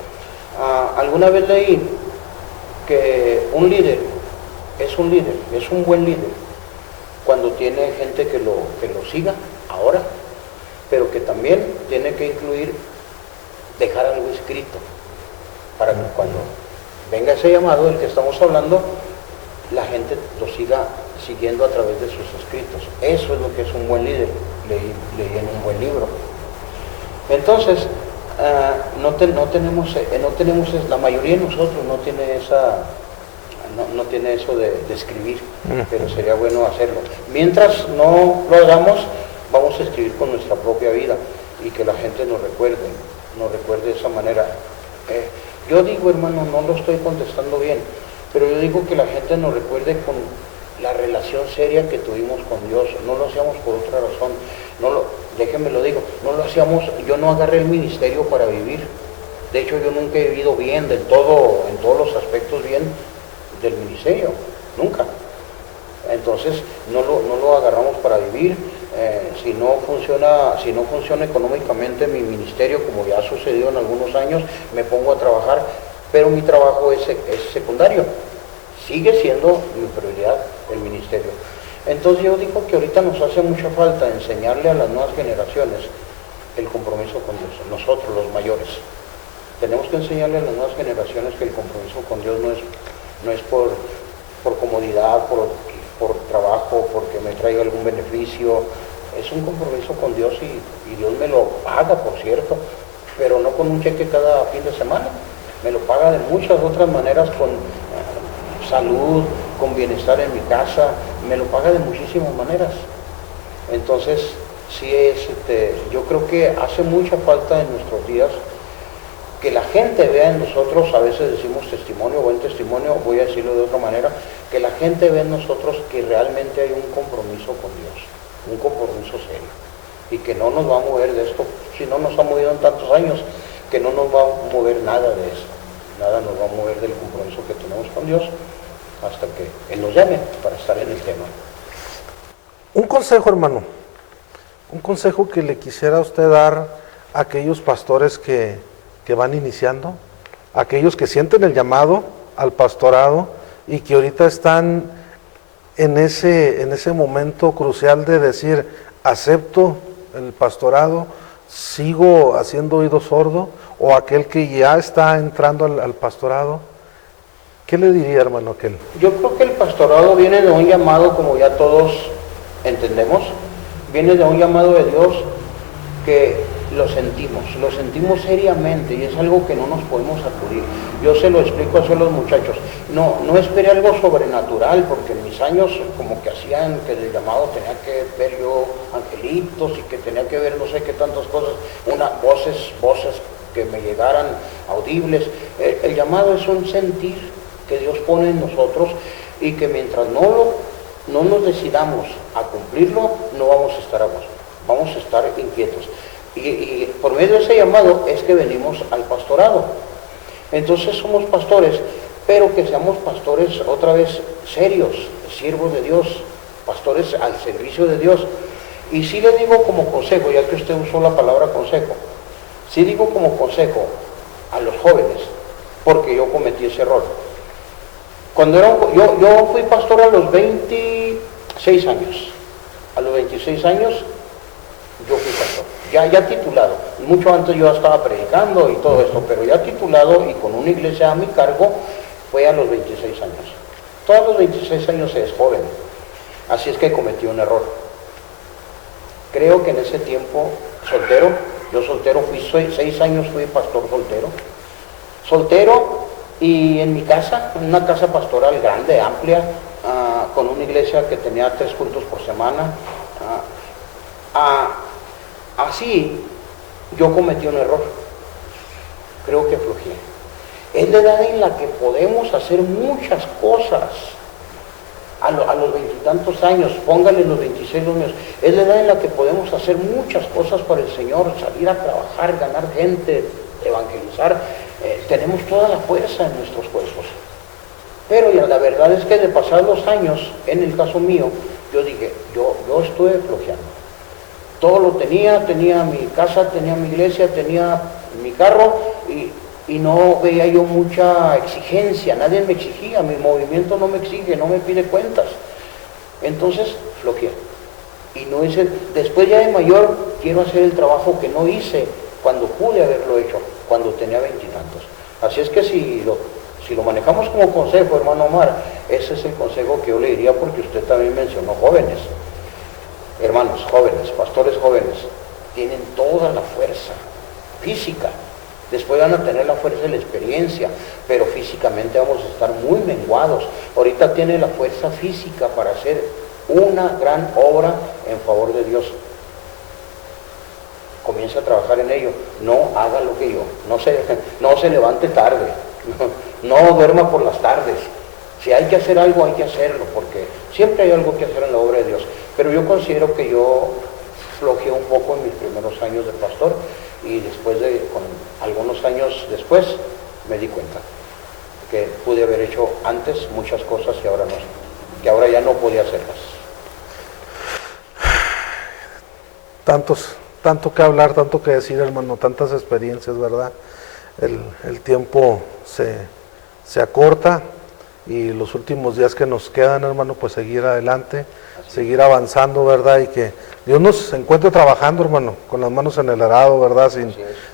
Alguna vez leí que un líder es un buen líder cuando tiene gente que lo siga ahora, pero que también tiene que incluir dejar algo escrito para que cuando venga ese llamado del que estamos hablando, la gente lo siga siguiendo a través de sus escritos. Eso es lo que es un buen líder, leí en un buen libro. Entonces, no tenemos, la mayoría de nosotros no tiene eso de escribir, pero sería bueno hacerlo. Mientras no lo hagamos, vamos a escribir con nuestra propia vida y que la gente nos recuerde de esa manera. Yo digo, hermano, no lo estoy contestando bien, pero yo digo que la gente nos recuerde con la relación seria que tuvimos con Dios. No lo hacíamos por otra razón. Déjenme lo digo, no lo hacíamos, yo no agarré el ministerio para vivir. De hecho, yo nunca he vivido bien del todo, en todos los aspectos bien del ministerio, nunca. Entonces, no lo agarramos para vivir. Si no funciona económicamente mi ministerio, como ya ha sucedido en algunos años, me pongo a trabajar, pero mi trabajo es secundario. Sigue siendo mi prioridad el ministerio. Entonces yo digo que ahorita nos hace mucha falta enseñarle a las nuevas generaciones el compromiso con Dios. Nosotros, los mayores, tenemos que enseñarle a las nuevas generaciones que el compromiso con Dios no es por por comodidad, por trabajo, porque me traiga algún beneficio. Es un compromiso con Dios y Dios me lo paga, por cierto, pero no con un cheque cada fin de semana. Me lo paga de muchas otras maneras, con salud, con bienestar en mi casa, me lo paga de muchísimas maneras. Entonces, sí yo creo que hace mucha falta en nuestros días que la gente vea en nosotros, a veces decimos testimonio, buen testimonio, voy a decirlo de otra manera, que la gente vea en nosotros que realmente hay un compromiso con Dios, un compromiso serio, y que no nos va a mover de esto, si no nos ha movido en tantos años, que no nos va a mover nada de eso, nada nos va a mover del compromiso que tenemos con Dios, hasta que Él nos llame para estar en el tema. Un consejo, hermano, un consejo que le quisiera a usted dar a aquellos pastores que van iniciando, aquellos que sienten el llamado al pastorado y que ahorita están en ese momento crucial de decir, acepto el pastorado, sigo haciendo oído sordo, o aquel que ya está entrando al pastorado. ¿Qué le diría, hermano, aquel? Yo creo que el pastorado viene de un llamado, como ya todos entendemos, viene de un llamado de Dios que lo sentimos seriamente, y es algo que no nos podemos acudir. Yo se lo explico a los muchachos, no esperé algo sobrenatural, porque en mis años como que hacían que del llamado tenía que ver yo angelitos y que tenía que ver no sé qué tantas cosas, voces que me llegaran audibles. El llamado es un sentir que Dios pone en nosotros, y que mientras no nos decidamos a cumplirlo, no vamos a estar a gusto, vamos a estar inquietos. Y por medio de ese llamado es que venimos al pastorado. Entonces somos pastores, pero que seamos pastores otra vez serios, siervos de Dios, pastores al servicio de Dios. Y sí le digo como consejo, ya que usted usó la palabra consejo, sí digo como consejo a los jóvenes, porque yo cometí ese error. Yo fui pastor a los 26 años. A los 26 años yo fui pastor. Ya titulado. Mucho antes yo ya estaba predicando y todo esto, pero ya titulado y con una iglesia a mi cargo fue a los 26 años. Todos los 26 años se es joven. Así es que cometí un error. Creo que en ese tiempo, yo soltero fui 6 años, fui pastor soltero, y en mi casa, en una casa pastoral grande, amplia, con una iglesia que tenía 3 cultos por semana. Así yo cometí un error. Creo que flojeé. Es la edad en la que podemos hacer muchas cosas. A los 20 y tantos años, póngale los 26 años, es la edad en la que podemos hacer muchas cosas para el Señor, salir a trabajar, ganar gente, evangelizar. Tenemos toda la fuerza en nuestros cuerpos. Pero ya la verdad es que de pasar los años, en el caso mío, yo dije, yo estuve flojeando. Todo lo tenía mi casa, tenía mi iglesia, tenía mi carro, y no veía yo mucha exigencia, nadie me exigía, mi movimiento no me exige, no me pide cuentas. Entonces, flojeé. Y no hice, después ya de mayor, quiero hacer el trabajo que no hice cuando pude haberlo hecho, cuando tenía 20 y tantos. Así es que si lo manejamos como consejo, hermano Omar, ese es el consejo que yo le diría, porque usted también mencionó jóvenes. Hermanos jóvenes, pastores jóvenes, tienen toda la fuerza física. Después van a tener la fuerza y la experiencia, pero físicamente vamos a estar muy menguados. Ahorita tiene la fuerza física para hacer una gran obra en favor de Dios. Comience a trabajar en ello. No haga lo que yo. No se levante tarde. No duerma por las tardes. Si hay que hacer algo, hay que hacerlo, porque siempre hay algo que hacer en la obra de Dios. Pero yo considero que yo flojeé un poco en mis primeros años de pastor, y con algunos años después, me di cuenta que pude haber hecho antes muchas cosas que ahora ya no podía hacerlas. Tanto que hablar, tanto que decir, hermano, tantas experiencias, ¿verdad? El tiempo se acorta, y los últimos días que nos quedan, hermano, pues seguir adelante, seguir avanzando, ¿verdad? Y que Dios nos encuentre trabajando, hermano, con las manos en el arado, ¿verdad?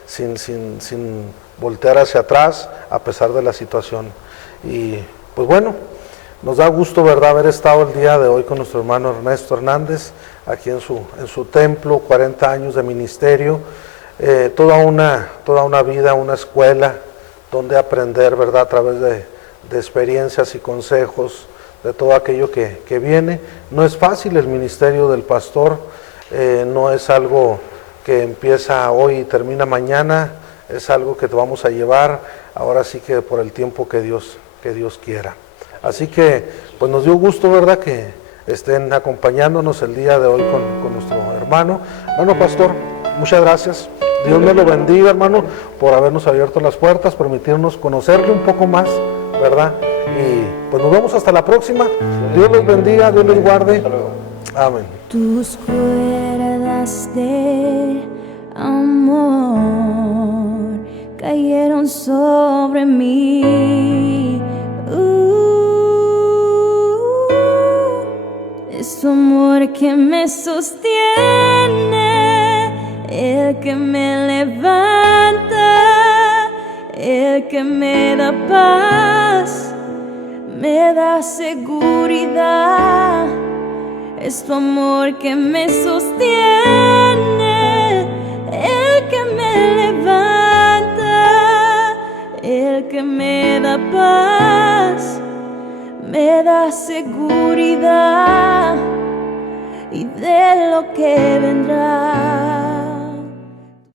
Sin voltear hacia atrás, a pesar de la situación. Y pues bueno, Nos da gusto, ¿verdad?, haber estado el día de hoy con nuestro hermano Ernesto Hernández, aquí en su templo, 40 años de ministerio, toda una vida, una escuela donde aprender, ¿verdad?, a través de experiencias y consejos, de todo aquello que viene. No es fácil el ministerio del pastor, no es algo que empieza hoy y termina mañana, es algo que te vamos a llevar, ahora sí que por el tiempo que Dios quiera. Así que, pues nos dio gusto, ¿verdad?, que estén acompañándonos el día de hoy con nuestro hermano. Hermano pastor, muchas gracias. Dios me lo bendiga, hermano, por habernos abierto las puertas, permitirnos conocerle un poco más, ¿verdad? Y pues nos vemos hasta la próxima. Dios los bendiga, Dios los guarde. Amén. Tus cuerdas de amor cayeron sobre mí. Es tu amor que me sostiene, el que me levanta, el que me da paz, me da seguridad. Es tu amor que me sostiene, el que me levanta, el que me da paz, me da seguridad y de lo que vendrá.